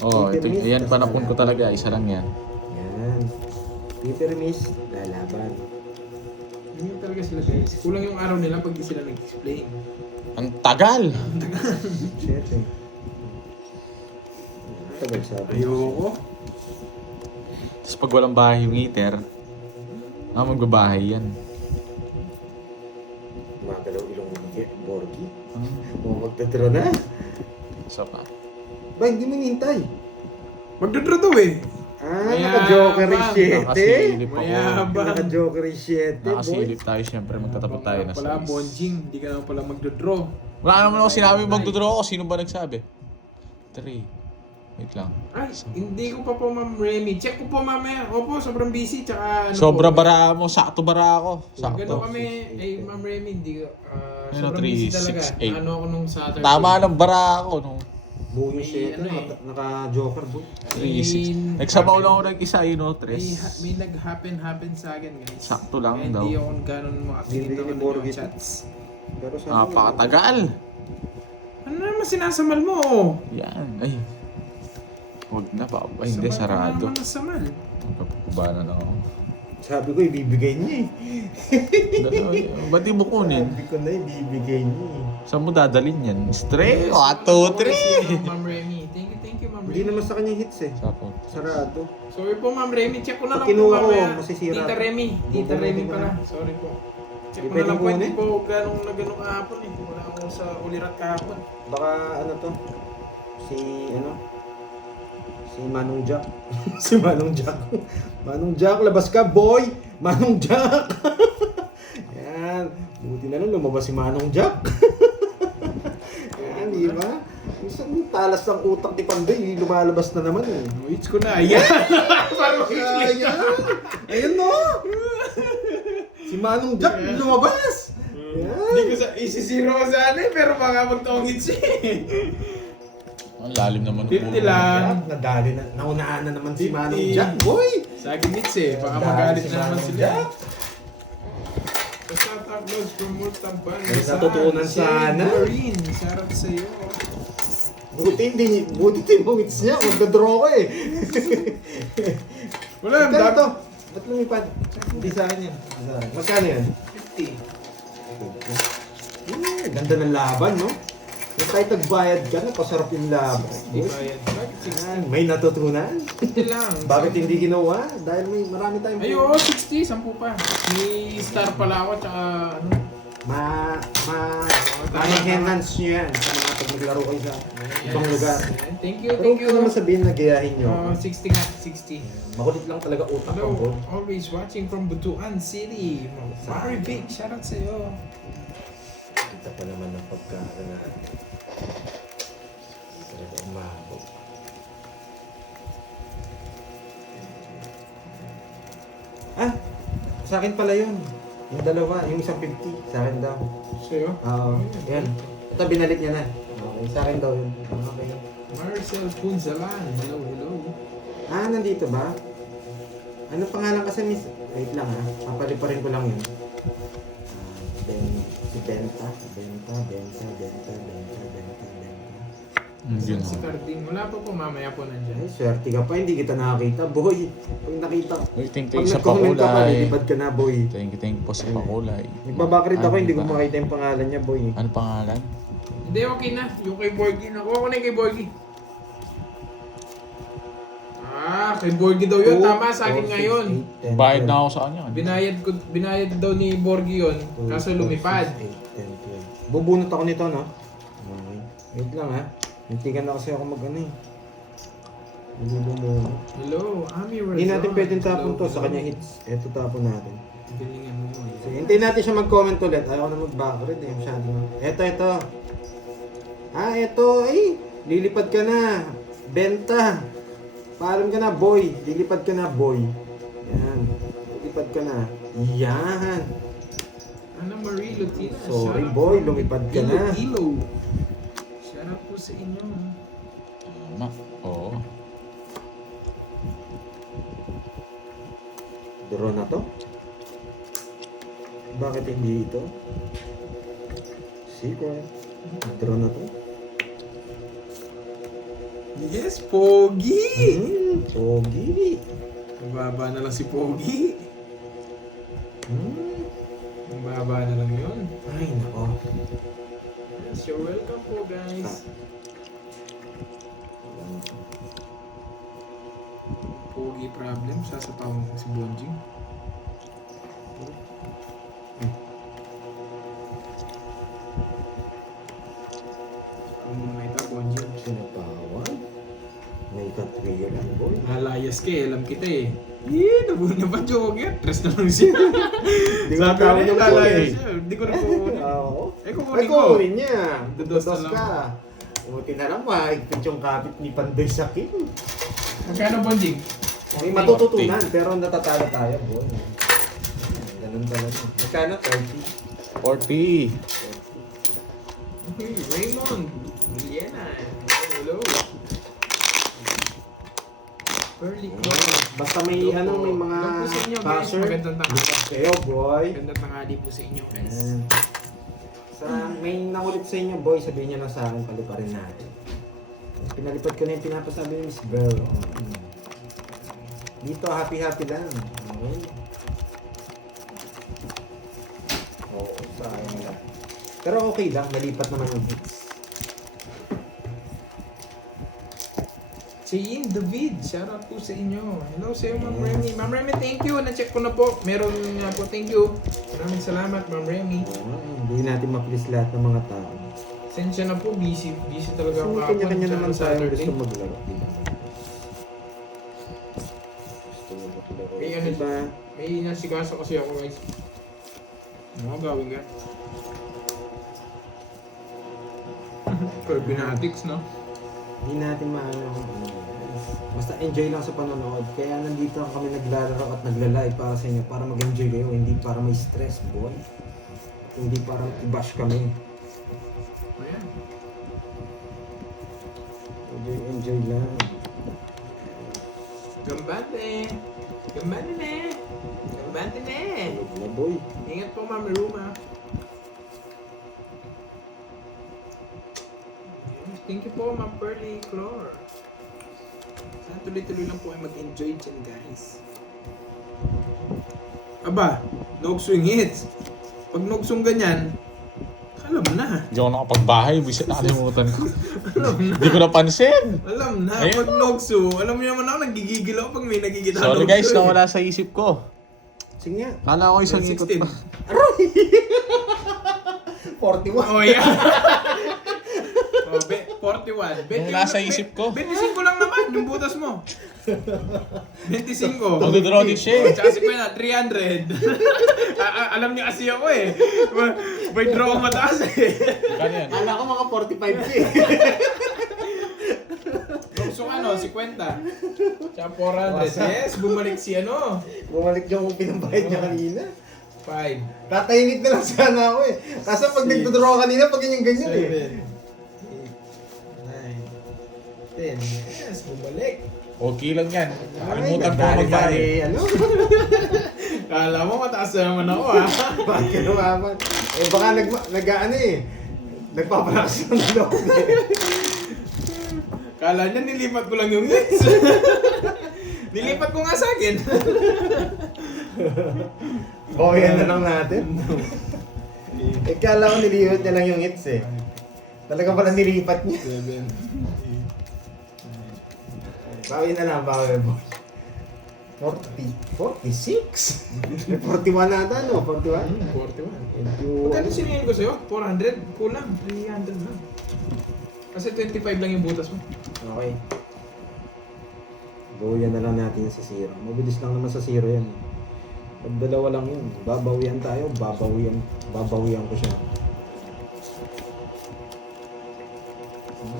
Oo, ito, yan panapon ko talaga. Isa lang yan. Yan. Pipermis, lalaban. Hindi talaga sila guys. Kulang yung araw nila pag di sila nag-explain. Ang tagal! Shit eh. Tagal sabi. Ayoko. Tapos pag walang bahay yung heater, magbabahay yan. Magalaw ilong Borgi. Ah, O magtadraw na. isa pa. Ba, hindi mo hinintay. Magdodraw daw eh. Ah, Mayabang. naka-joker yung 7. Nakasilip ako. Mayabang. Naka-joker yung 7, boy. Nakasilip tayo siyempre. Magtatapot tayo na Pala, sa bonjing. Hindi ka naman pala magdodraw. Wala naman ako sinabi magdodraw ako. Sino ba nagsabi? 3. Wait lang. Ay, hindi ko pa po Ma'am Remy. Check ko po mamaya. Opo, sobrang busy. Tsaka ano Sobra po. bara mo. Sakto bara ako. Ganun Sakto. kami. Eh, Ma'am Remy, hindi ko. Ano, Sobrang 3, busy talaga. 6, 8. Ano ako nung Saturday. Tama ng bara ako. No? Buo yung May 7, ano eh. naka-joker, boy. 3, 6. Nagsabaw lang ako ng-isa yun, no? 3. May nag-happen sa akin, guys. Sakto lang Kaya daw. Hindi ako ganun ma-activate Hindi ng ni ano Borgi yung to. chats. Pero sa Napakatagal. Ano naman sinasamal mo? Yan. Ay. Huwag na pa. Ay, hindi. Samal ka Sarado. naman nasamal. Magpapabana na ako. sabi ko, ibibigay niya eh. Gano'n. Ba't di mo kunin? Sabi ko na, ibibigay niya eh. Saan mo dadalhin yan? Stray? 1, 2, Ma'am Remy. Thank you, Ma'am Remy. Hindi naman sa kanya hits eh. 3. Sapo. Sarado. Sorry po, Ma'am Remy. Check ko na lang Pag kinuha ko, mamaya. masisira. Tita Remy. Tita Bubunutin Remy ko pala. na. Sorry po. Check Hindi ko na lang po. pwedeng Hindi kunin. po ganong kahapon eh. Wala ako sa ulirat kahapon. Baka ano to? Si Manong Jack. Si Manong Jack. Manong Jack, labas ka boy! Manong Jack! Yan. Buti na lang lumabas si Manong Jack. Yan, di ba? Minsan yung talas ng utak ni Panday, lumalabas na naman eh. Wits ko na. Ayan! Parang Ayan! Ayan no! Si Manong Jack lumabas! Yan! Hindi ko sa isi-zero ko sana eh, pero baka magtongit siya eh. Ang lalim naman. 50 lang. Nadali na. Naunaan na naman si 50. Manong Jack, boy. Sa minutes eh, baka Nadali magalit si na naman Manong sila. Jack. Basta tapos promote ang ban. May natutunan sana. Marine, sarap sa'yo. Buti mo hits niya. Magdadraw ko eh. Wala, Magkano dami. to? Ba't lumipad? Hindi sa akin yan. Hindi sa akin. Magkano yan? 50. Ganda ng laban, no? Yung kahit nagbayad ka, napasarap yung laban. Di bayad. Bakit 60? Yan, may natutunan. 50 lang. Bakit hindi ginawa? Dahil may marami tayong... Ay, oo, 60, 10 pa. May star pala ako, tsaka ano. Ma-enhance nyo yan sa mga pag naglaro kayo sa ibang lugar. Thank you, Pero thank huwag you. ko naman sabihin na gayahin nyo. Oh, 60 nga, 60. Makulit lang talaga utak Hello, ko. always watching from Butuan City. Mari Big, shoutout sa'yo. Kita pa naman ng pagkakaroon natin. Talaga umabot. Ah! Sa akin pala yun. Yung dalawa, yung isang 50. Sa akin daw. Sa'yo? Oo. Yan. Ito, binalik niya na. Okay, sa akin daw yun. Okay. Marcel Punzalan, hello, hello. Ah, nandito ba? Ano pangalan kasi, miss? Wait lang ha. Papaliparin ko lang yun. Si Benta. Yun. Si Carding, wala pa po, mamaya po Ay, nandiyan. swerte ka pa. Hindi kita nakakita, boy. Pag nakita. Uy, thank Pag you sa nag-comment ka pa, pakulay. lilipad ka na, boy. Thank you po sa pakulay. Nagbabakrit ako, Ano hindi ko ba? makita yung pangalan niya, boy. Ano pangalan? Hindi, okay na. Yung kay Borgie, nakuha ko na yung kay Borgie. Ah, kay Borgie daw yun. Tama, sa akin ngayon. Bayad na ako sa kanya. Binayad daw ni Borgie yun, kaso lumipad. Bubunot ako nito, no? Okay. Wait lang, ha? Hintigan na kasi ako mag-ano eh. Hindi bubunot. Hello, Ami Razon. Hindi natin pwedeng tapon Hello, to sa hello. kanya hits. Eto tapon natin. Galingan mo mo. So, hintayin natin siya mag-comment ulit. Ayaw ko na mag-backread eh. Masyado na. Eto. Ah, eto. Ay, lilipad ka na. Benta. Paalam ka na, boy. Lilipad ka na, boy. Yan. Lilipad ka na. Yan. Ana Marie Lutina. Sorry, shout out boy. po. Lumipad ka na. Ilo. Shout out po sa inyo. Tama. Oo. Draw na to? Bakit hindi ito? Secret. Draw na to? Yes, Pogi! Pogi. Mababa na lang si Pogi. Mababa na lang yun. Ay, nako. Yes, you're welcome po, guys. Pogi problem, sasapawan ko si Bonjing. Ang muna ito, Bonjing. Sinapawan? May katwiyo lang, boy. Nalayas ka eh, alam kita eh. Nabuna pa jogger. Tres na lang siya. Di ko Sabi ko tawag rin, yung nalayas boy. siya. Hindi ko rin kukunin. Oo. Eh, kukunin Ay, ko. kukunin niya. Dados na Dados lang. ka. Buti na lang, mahigpit yung kapit ni Panday Sakin. Magkano, Bonjing? May matututunan, pero natatalo tayo, boy. Ganun talaga. Magkano? 30. 40. Hey, Raymond. Liena. Hello. Pearly Claw. Basta may ano, may mga Hello po sa inyo, guys. basher. Magandang tanghali. Bukas kayo, boy. Magandang tanghali po sa inyo, guys. Ayan. Sa may nakulit sa inyo, boy, sabihin niyo lang sa akin, paliparin natin. Pinalipad ko na yung pinapasabi ni Miss Bell. Dito, happy-happy lang. Okay. Oo, sayang lang. Pero okay lang, malipat naman yung hits. Si Ian David, shoutout po sa inyo. Hello sa iyo, Ma'am Remy. Ma'am Remy, thank you. Na-check ko na po. Meron nga po, thank you. Maraming salamat, Ma'am Remy. Hindi natin ma-please lahat ng mga tao. Sensya na po, busy. Busy talaga So, ako may kanya-kanya Tsaka naman tayo Saturday. gusto maglaro. Diba? Gusto mo maglaro. May ano Diba? May nasikaso kasi ako, guys. Ano gawin ka? Carbinatics, no? Hindi natin maano. Basta enjoy lang sa panonood. Kaya nandito kami naglalaro at nagla-live para sa inyo para mag-enjoy kayo, hindi para may stress, boy. Hindi parang i-bash kami. Ayan. Enjoy lang. Gambate! Gambate na! Gambate na! Tulog na boy. Ingat po, Ma'am Ruma. Thank you po, Ma'am Pearly Clore. Sana tuloy-tuloy lang po ay mag-enjoy dyan, guys. Aba, no-swing hits. Pag no-swing ganyan, alam na. Hindi ako nakapagbahay. Bisit nakalimutan ko. Alam na. Hindi ko napansin. Alam na. Ayun. Pag nogsu, alam mo naman ako, nagigigil ako pag may nagigita Sorry guys, nawala sa isip ko. Sige nga. Kala ko isang ikot 16. pa. 41. Oh, yeah. Oh, 41. Yung nasa isip ko. 25 lang naman yung butas mo. 25. Magdodraw din siya Oh, eh. tsaka si Kuya, 300. Alam niyo kasi ako eh. May draw ang mataas eh. Kano yan? Kala ko mga 45k eh. So ano, 50. Tsaka 400. Yes, bumalik si ano. Bumalik yung pinambayad niya kanina. 5. Tatahimik na lang sana ako eh. Kaso pag nagdodraw kanina, pag ganyan eh. 7. 8. 9. 10. Yes, bumalik. Okay lang yan. Nakalimutan ko Dali-dali, magbayad. ano? Kala mo mataas na naman ako ah. Bakit ka naman? Eh baka nag-ano eh. Nagpapalakas ng loob eh. Kala niya nilipat ko lang yung hits. Nilipat ko nga sa akin. Bawian na lang natin. Eh kala ko nilipat niya lang yung hits eh. Talaga pala nilipat niya. 7. Bawi na lang, bawi mo. 46? May 41 nata, no? 41? 41. Medyo... Magkano siningin ko sa'yo? 400? Kulang. 300 lang. Kasi 25 lang yung butas mo. Okay. Bawian na lang natin sa zero. Mabilis lang naman sa zero yan. Pag dalawa lang yun, babawian tayo, babawian ko siya.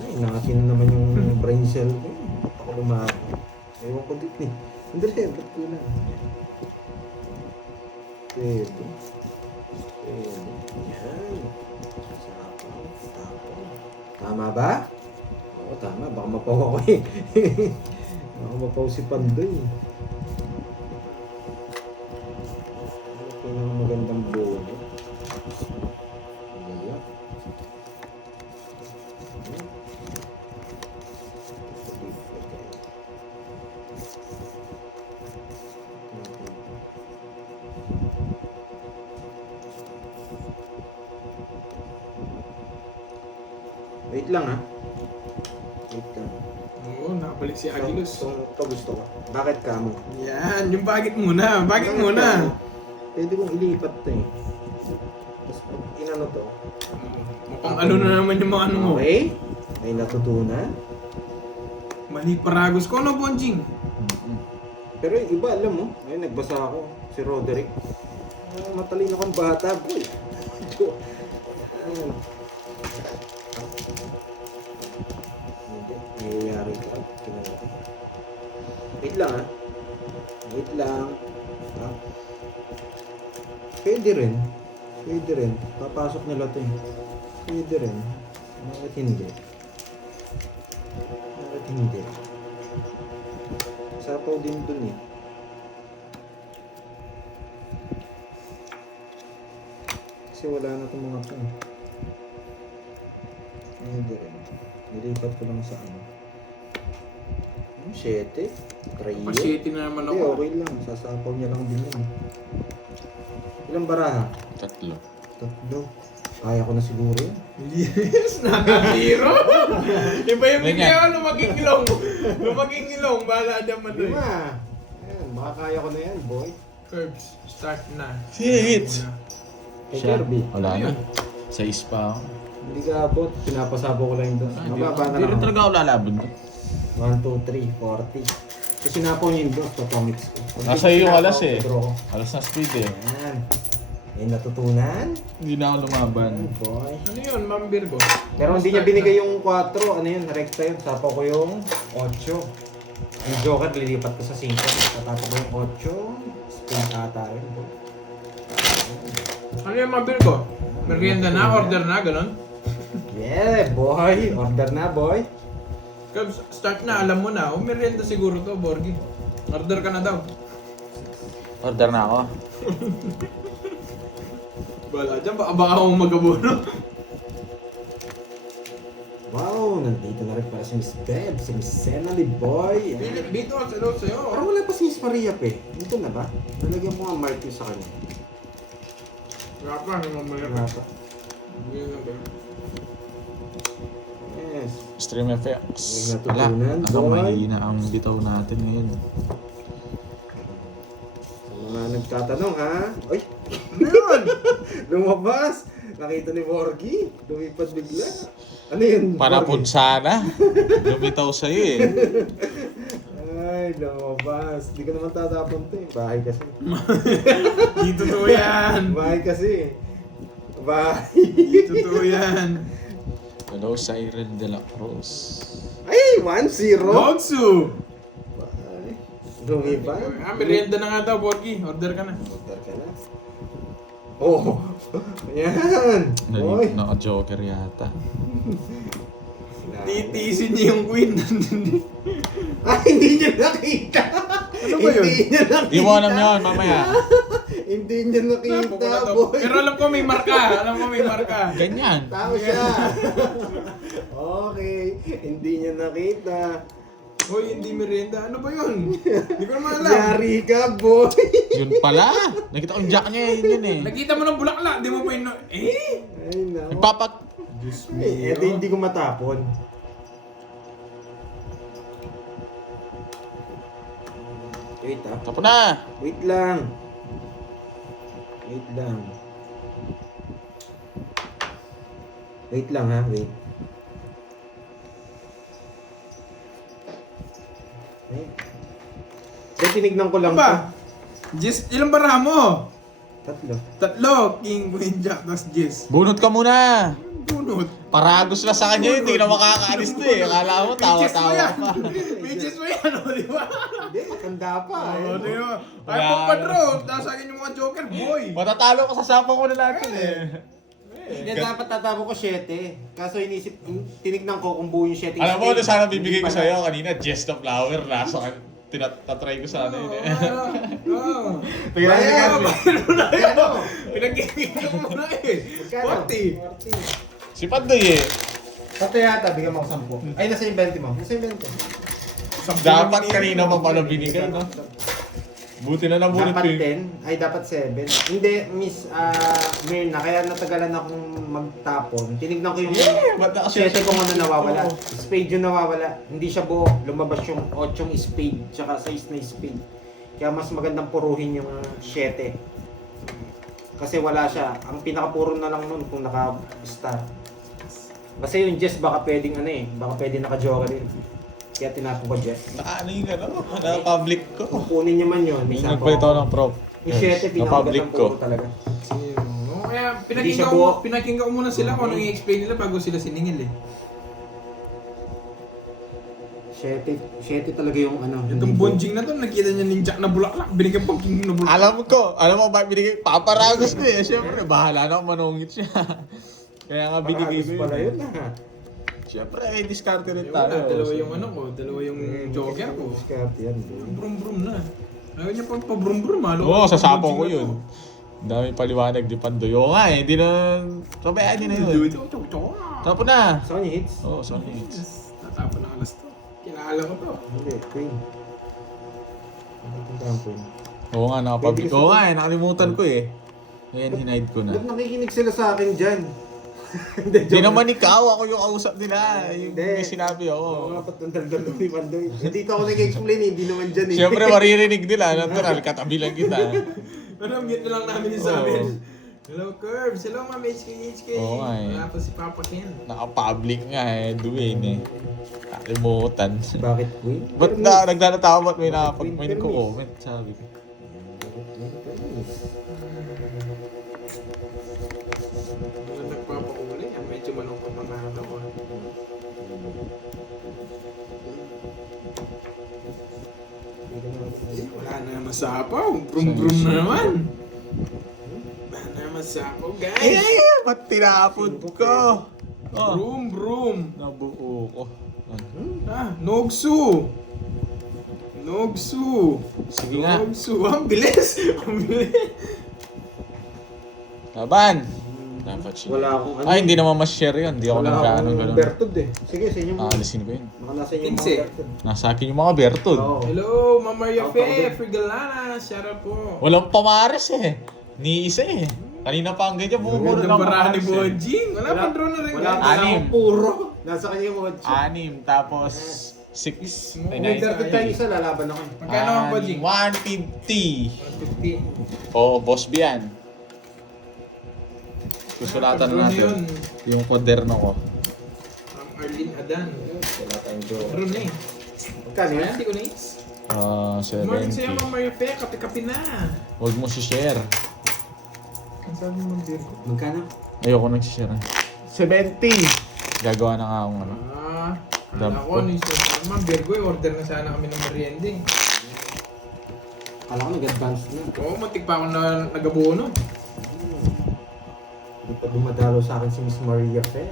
Ay, nakakin na naman yung brain cell ko. Ako lumahat. Ewan ko dito eh. Hindi rin, ba't ko na? Pwede. Yan. Sapaw. Tama ba? Oo, tama. Baka mapaw ako eh. Baka mapaw si Pandoy. Ito na magandang buwan eh. Wala. Wait lang ha. Wait lang. Oo, nakabalik si Agilus. Ito gusto ko. Bakit ka mo? Yan, yung bakit muna. Bakit muna? Pwede kong ilipat to eh. Tapos pag inano to. Mukhang ano na naman yung mga ano mo. Okay. May natutunan. Mali paragos ko, no, Bonjing? Pero yung iba, alam mo. Ngayon nagbasa ako. Si Roderick. Matalino kang bata, boy. Hindi. Nangyayari ka. Wait lang ha. Wait lang. Ha? Pwede rin. Pwede rin. Papasok nila to eh. Pwede rin. Bakit hindi? Bakit hindi? Sapaw din dun eh. Kasi wala na itong mga to. Pwede rin. Nilipat ko lang sa ano. 7. Try Pasyete na naman Hindi, ako. okay lang. Sasapaw niya lang din yun. Ilang baraha? 3. 3. Kaya ko na siguro yun. Yes, naka-zero. Iba yung Ganyan. video, lumaging ilong. Lumaging ilong, bahala naman doon. 5. Ayan, makakaya ko na yan, boy. Curbs, start na. Hits. Kay Kirby. Wala na. Ayun. 6 pa ako. Hindi ka abot. Pinapasabo ko lang yung mababa na Hindi lang. rin talaga ako lalaban to. 1, 2, 3, 40. So sinapaw niya yung dos, patomits ko. Pag Nasa di ko iyo sinapaw, alas eh. draw ko. Alas na speed eh. Ayan. May natutunan. Hindi na ako lumaban. Oh, boy. Ano yun, Ma'am Virgo? Pero hindi niya binigay yung 4. Ano yun? Rekta yun. Sapaw ko yung 8. Yung Joker, lilipat ko sa 5. Tatapos ko yung 8. Spin ata yun. Boy. Ano yun, Ma'am Virgo? Merienda na, order na, ganon. Yeah, boy. Order na, boy. Curbs, start na, alam mo na. O merienda siguro to, Borgi. Order ka na daw. Order na ako. Wala dyan, baka akong magabono. Wow, nandito na rin para si Miss Beb, si Miss Senali, boy. Philip, dito, hello sa'yo. Parang wala pa si Miss Maria, pe. Dito na ba? Nalagyan mo nga mark yun sa kanya. Wala pa, hindi mamaya Wala pa. pa. Hindi na ba? Yes. Stream FX. May Wala. natutunan, Ano, boy. mahina ang bitaw natin ngayon. Sa mga nagtatanong, ha? Uy! Ano yun? Lumabas! Nakita ni Borgie. Lumipad bigla. Ano yun? Panapon Borgie? sana. Lumitaw sa'yo eh. Ay, lumabas. Di ko naman tatapon to eh. Bahay kasi. Di totoo yan. Bahay kasi. Bahay. Di totoo yan. Hello, Siren de la Cruz. Ay, 1-0. Gotsu! Bahay. Lumipad. Ah, merienda na nga daw, Borgi. Order ka na. Order ka na. Oh! Ayan! Boy! Naka-joker yata. Titiisin niya yung queen. Ay, hindi niya nakita! Ano ba yun? Hindi niya nakita! Di mo alam yun, mamaya. Hindi niya nakita, Napukulat ako. boy! Pero alam ko may marka. Alam ko may marka. Ganyan. Tao siya! Okay, hindi niya nakita. Hoy, hindi merienda. Ano ba yun? Hindi ko naman alam. Yari ka, boy! Yun pala. Nakita ko yung jack niya, yun eh. Nakita mo ng bulaklak. Di mo pa yun. Eh? Ay, naku. Nagpapak... Ay, eto hindi ko matapon. Wait ah. Tapo na. Wait lang. Wait lang. Wait lang ha, wait. Wait. So, tinignan ko lang Ano ba? Jess, ilang bara mo? Tatlo. Tatlo. King, Queen, Jack, tas Jess. Bunot ka muna. Bunot. Paragos na sa kanya yun. Hindi ka na makakaalis to eh. Akala mo, tawa-tawa pa. Pages mo yan, o, di ba? Hindi, matanda pa. Oo, di ba? Ay, Wala. pagpadro. Nasa akin yung mga joker, boy. Matatalo ka sa sapang ko na natin eh. Hindi, dapat tatabo ko 7. Kaso inisip, tinignan ko kung buo yung 7. Alam mo, ano sana bibigay ko sa'yo kanina? Just the flower. Nasa kan. Tatry ko sana yun eh. Oo. Tingnan mo Bayan! yan. Ano? Pinag-iinom mo na eh. Magkano? 40. Si Pandoy eh. Sato yata, bigyan mo ako 10. Ay, nasa yung 20 mo. Nasa yung 20. Dapat kanina pa pala binigay, no? Buti na nabunot Dapat ko yun. 10. Ay, dapat 7. Hindi, Miss Myrna, kaya natagalan akong magtapon. Tinignan ko yung Ba't nakasya 7 kung ano nawawala. Spade yung nawawala. Hindi siya buo. Lumabas yung 8 spade, tsaka 6 na spade. Kaya mas magandang puruhin yung 7. Kasi wala siya. Ang pinakapuro na lang nun kung naka-star. Kasi yung Jess baka pwedeng ano eh. Baka pwedeng naka-joker din. Kaya tinapon ko Jess. Ano yung ano? Na-public ko. Kung kunin niya man yun, may Yung sapo nagpalit ako ako. ng prop. Yung 7, Na-public pinakagandang ko. puro talaga. Kaya Hindi siya buo. pinakinggan ko muna sila kung anong i-explain nila bago sila siningil eh. 7 talaga yung ano. Itong bonjing na to, nakita niya ng Jack na bulaklak. Binigyan pang king na bulaklak. Alam mo ba binigay? Paparagos ko eh. Siyempre, bahala na kung manungit siya. Kaya nga binigay ko pala yun. yun ha. Siyempre, eh, discard rin Wala, tayo. dalawa yung ano ko, dalawa yung joker ko. Discard yan. Brum-brum na. Ayaw niya pang pa-brum-brum, malo. Oo, sa sapo ko yun. Ang dami paliwanag di Pandoy. Oo nga eh, di na... Sabi, ay, di na yun. Tapo na. Saan yung hits? Oo, sorry. Tatapon ng alas to. Kilala ko to. Hindi, Queen. Napunta ang Queen. Oo nga, nakapublic. Oo nga eh, nakalimutan ko eh. Ngayon, hinide ko na. Ba't nakikinig sila sa akin dyan? Di naman ikaw, ako yung kausap nila. Yung Hindi. may sinabi Oo ako. nga, ba't ang daldal ni Pandoy? Dito ako nag-explain eh, hindi naman dyan eh. Siyempre, maririnig nila. Natural, katabi lang kita. Pero mute na lang namin yung sa amin. Hello, Curbs. Hello, Ma'am HK. Oo nga eh. Wala pa si Papa Ken. Naka-public nga eh, Dwayne eh. Nakalimutan. Bakit Queen? Ba't na, naglalatawa ba't may nakapag-mind ko comment? Sabi ko. Wala nagpapakulay. Medyo malungkot na ano ko. Wala na naman sapaw. Brum-brum na naman. Wala na naman ako, guys. Ba't tinapon ko? Oh, Broom, broom. nabuo ko. Nogsu. Nogsu. Sige nga. Nogsu. Ang bilis. Ang bilis. Laban! Dapat siya. Wala akong ano. Ay, hindi naman mas-share yun. Hindi ako Wala nagkaano akong ganun. Bertud eh. Sige, sa inyo mo. Aalisin ko yun. Baka nasa inyo mga Pinse. Bertud. Nasa akin yung mga Bertod. Oo. Hello, Mama Yafe. Ako. Frigalana. Shout out po. Walang pamares eh. Ni isa eh. Kanina pa ang ganyan, bumuburo Ganda ng para ni pamares eh. Bonjing. Wala pa draw na rin. Wala guys. pa Anim. akong puro. Nasa kanya yung watch. 6, tapos 6. Mo, Ay, May nice. Bertud tayo isa, lalaban ako eh. Magkano ang Bonjing? 150. 150. Oh, boss Bian. Susulatan na natin yung kwaderno ko. Ang Arlene Adan. Wala tayong draw. Draw na eh. Magkano yan? Hindi ko na is. Morning sa'yo, 70. Mama Yafe. Kape-kape na. Huwag mo si-share. Ang sabi mo, Virgo? Magkano? Ayoko nag-share. 70! Gagawa na nga akong ano. Kala ko, ano yung Ma'am Virgo, order na sana kami ng merienda eh. Kala ko nag-advance na. Oo, matik pa ako na nag-abono. Hindi pa dumadalo sa akin si Miss Maria Fe.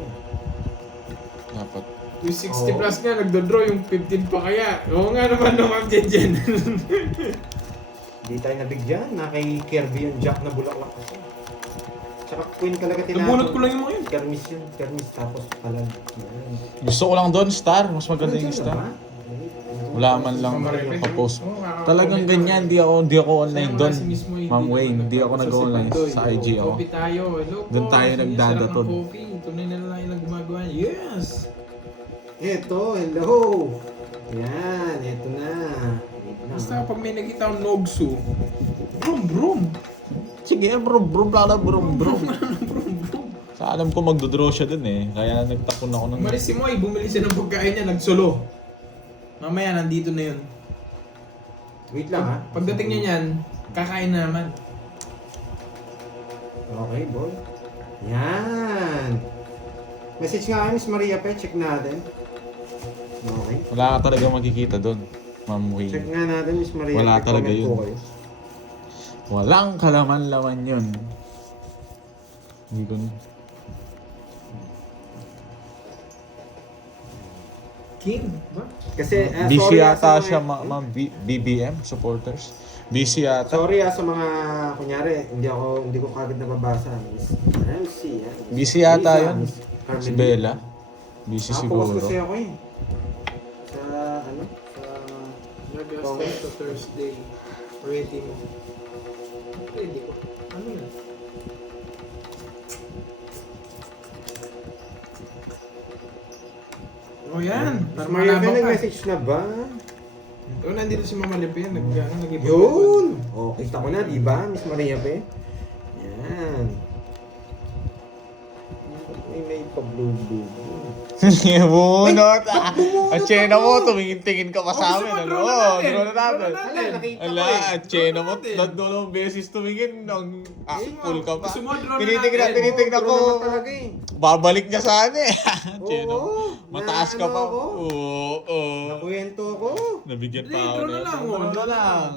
Dapat. Yung 60 Oo. plus nga, nagdodraw yung 15 pa kaya. Oo nga naman no, Ma'am Jen. Hindi tayo nabigyan. Na kay Kirby yung Jack na bulaklak kasi. Tsaka Queen talaga tinapon. Nabunot ko lang yung mga yun. Kermis yun. Kermis tapos palag. Yan. Gusto ko lang doon, Star. Mas maganda yung Ano dyan, Star. ba? Wala man lang nakapost. Talagang ganyan, di ako online doon. Ma'am Wayne, di ako nag-online sa IG ako. Coffee tayo. Hello po. Doon tayo Sige, nagdadatod. sarap ng coffee. Tunay na lang yung gumagawa. Yes! Eto, hello. Yan, eto na. Wait lang. Basta kapag may nakita akong Nogsu, brum brum. Sige, bro, lala, bro. Brum brum. Sa alam ko magdodraw siya dun eh. Kaya nagtapon ako ng... Umalis si Moy, bumili siya ng pagkain niya, nagsolo. Mamaya, nandito na yun. Wait lang ha. Pagdating niya niyan, kakain na naman. Okay, boy. Yan. Message nga kami, Miss Maria Pe. Check natin. Okay. Wala ka talaga makikita dun, Ma'am Check Wayne. nga natin, Miss Maria. Wala Pe. talaga Comment yun. po kayo. Walang kalaman-laman yun. Hindi ko na... King, ba? Kasi, Busy sorry yata sa mga- siya, Ma'am BBM supporters. Busy yata. Sorry sa mga, kunyari, hindi ko kagad nababasa. Miss MC, yan. Busy yata Lisa, yun. Miss Carmen Si Bella. Busy Focus siguro. kasi ako eh. Sa, ano? Sa... Nag-start sa Thursday. Ready mo. Ready ko. Ano yun? Oh yan. Miss Para Maria Pe, malabang ka. nag-message na ba? Oh, nandito si Mama Lipi yan. Nag-ibig. Yun! Oh, kita ko na, di ba, Miss Maria Pe? Yan. May pa-blue-blue. Bunot! At Chena mo, tumingin-tingin ka pa sa amin. Ano? Oo, draw na natin. Wala, nakita ko Ala, eh. at Chena mo, natin. tatlong beses tumingin. Ang full ka pa. Gusto mo, draw na Tinitignan Draw ko. naman talaga eh. Babalik niya sana eh. Chena mo. Oo, Mataas ka naano pa. ako. Oo. Nakuwento ako. Nabigyan Hindi, pa ako. draw na lang, oh. Draw na lang.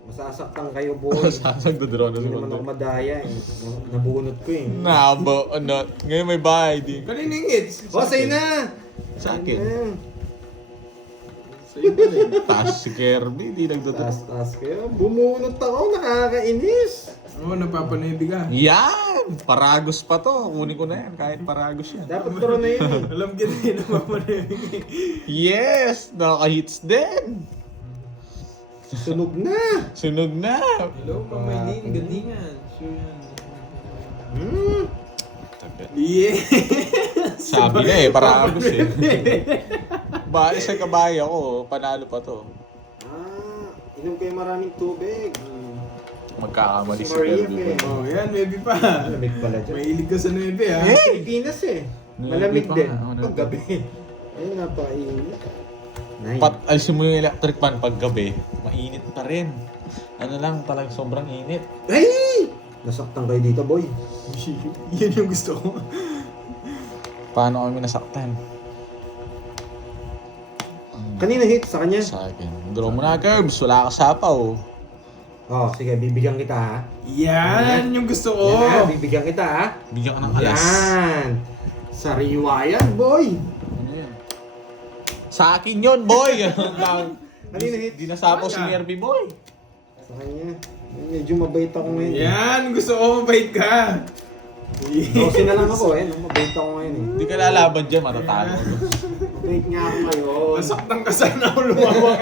Masasaktan kayo, boy. Nagdodraw na si Hindi naman ako Mondo. madaya eh. Nabunot ko eh. Nabo, ano. Ngayon may bahay din. Kanina yung hits. Oh, sa'yo na! Sa akin. Ayan. Sa'yo pala eh. Taas si Kirby, di nagdodraw. Taas kayo. Bumunot ako, nakakainis. Oo, napapanood ka. Yan! Paragos pa to. Kunin ko na yan. Kahit paragos yan. Dapat draw na yun eh. Alam ka rin, napapanood Yes! Nakaka-hits din! Sunog na. Sunog na! Hello, Mama Eileen, galingan. Sure yan. Hmm. Yeah! Sabi na eh, paragos eh. Bali sa kabayo ako, panalo pa to. Inom kayo maraming tubig. Magkakamali si Maria Kirby. Pe. Oh, yan, maybe pa. Malamig pala dyan. Mahilig ka sa 9 ha? Pilipinas eh. Malamig pa din. nga, ano. Paggabi. Ayun, napakainit. Nice. Alisin mo yung electric fan pag gabi, mainit pa rin. Ano lang, talagang sobrang init. Ay! Nasaktan kayo dito, boy. Yan yung gusto ko. Paano kami nasaktan? Kanina hit sa kanya. Sa akin. Draw mo na, Curbs. Wala ka sapaw. Oh, sige, bibigyan kita ha. Yan yung gusto ko. Yan ha, bibigyan kita ha. Bigyan ka ng alas. Yan. Sariwa yan, boy. Ano yan? Sa akin yun, boy! Ano yun, hit? Di nasapaw si Wala. Nervy, boy. Sa kanya. Medyo mabait ako ngayon. Yan, gusto ko mabait ka. Dosi na lang ako eh. Mabait ako ngayon eh. Hindi ka lalaban dyan, matatalo. Mabait nga ako ngayon. Masaktan ka sana ako lumawa ka.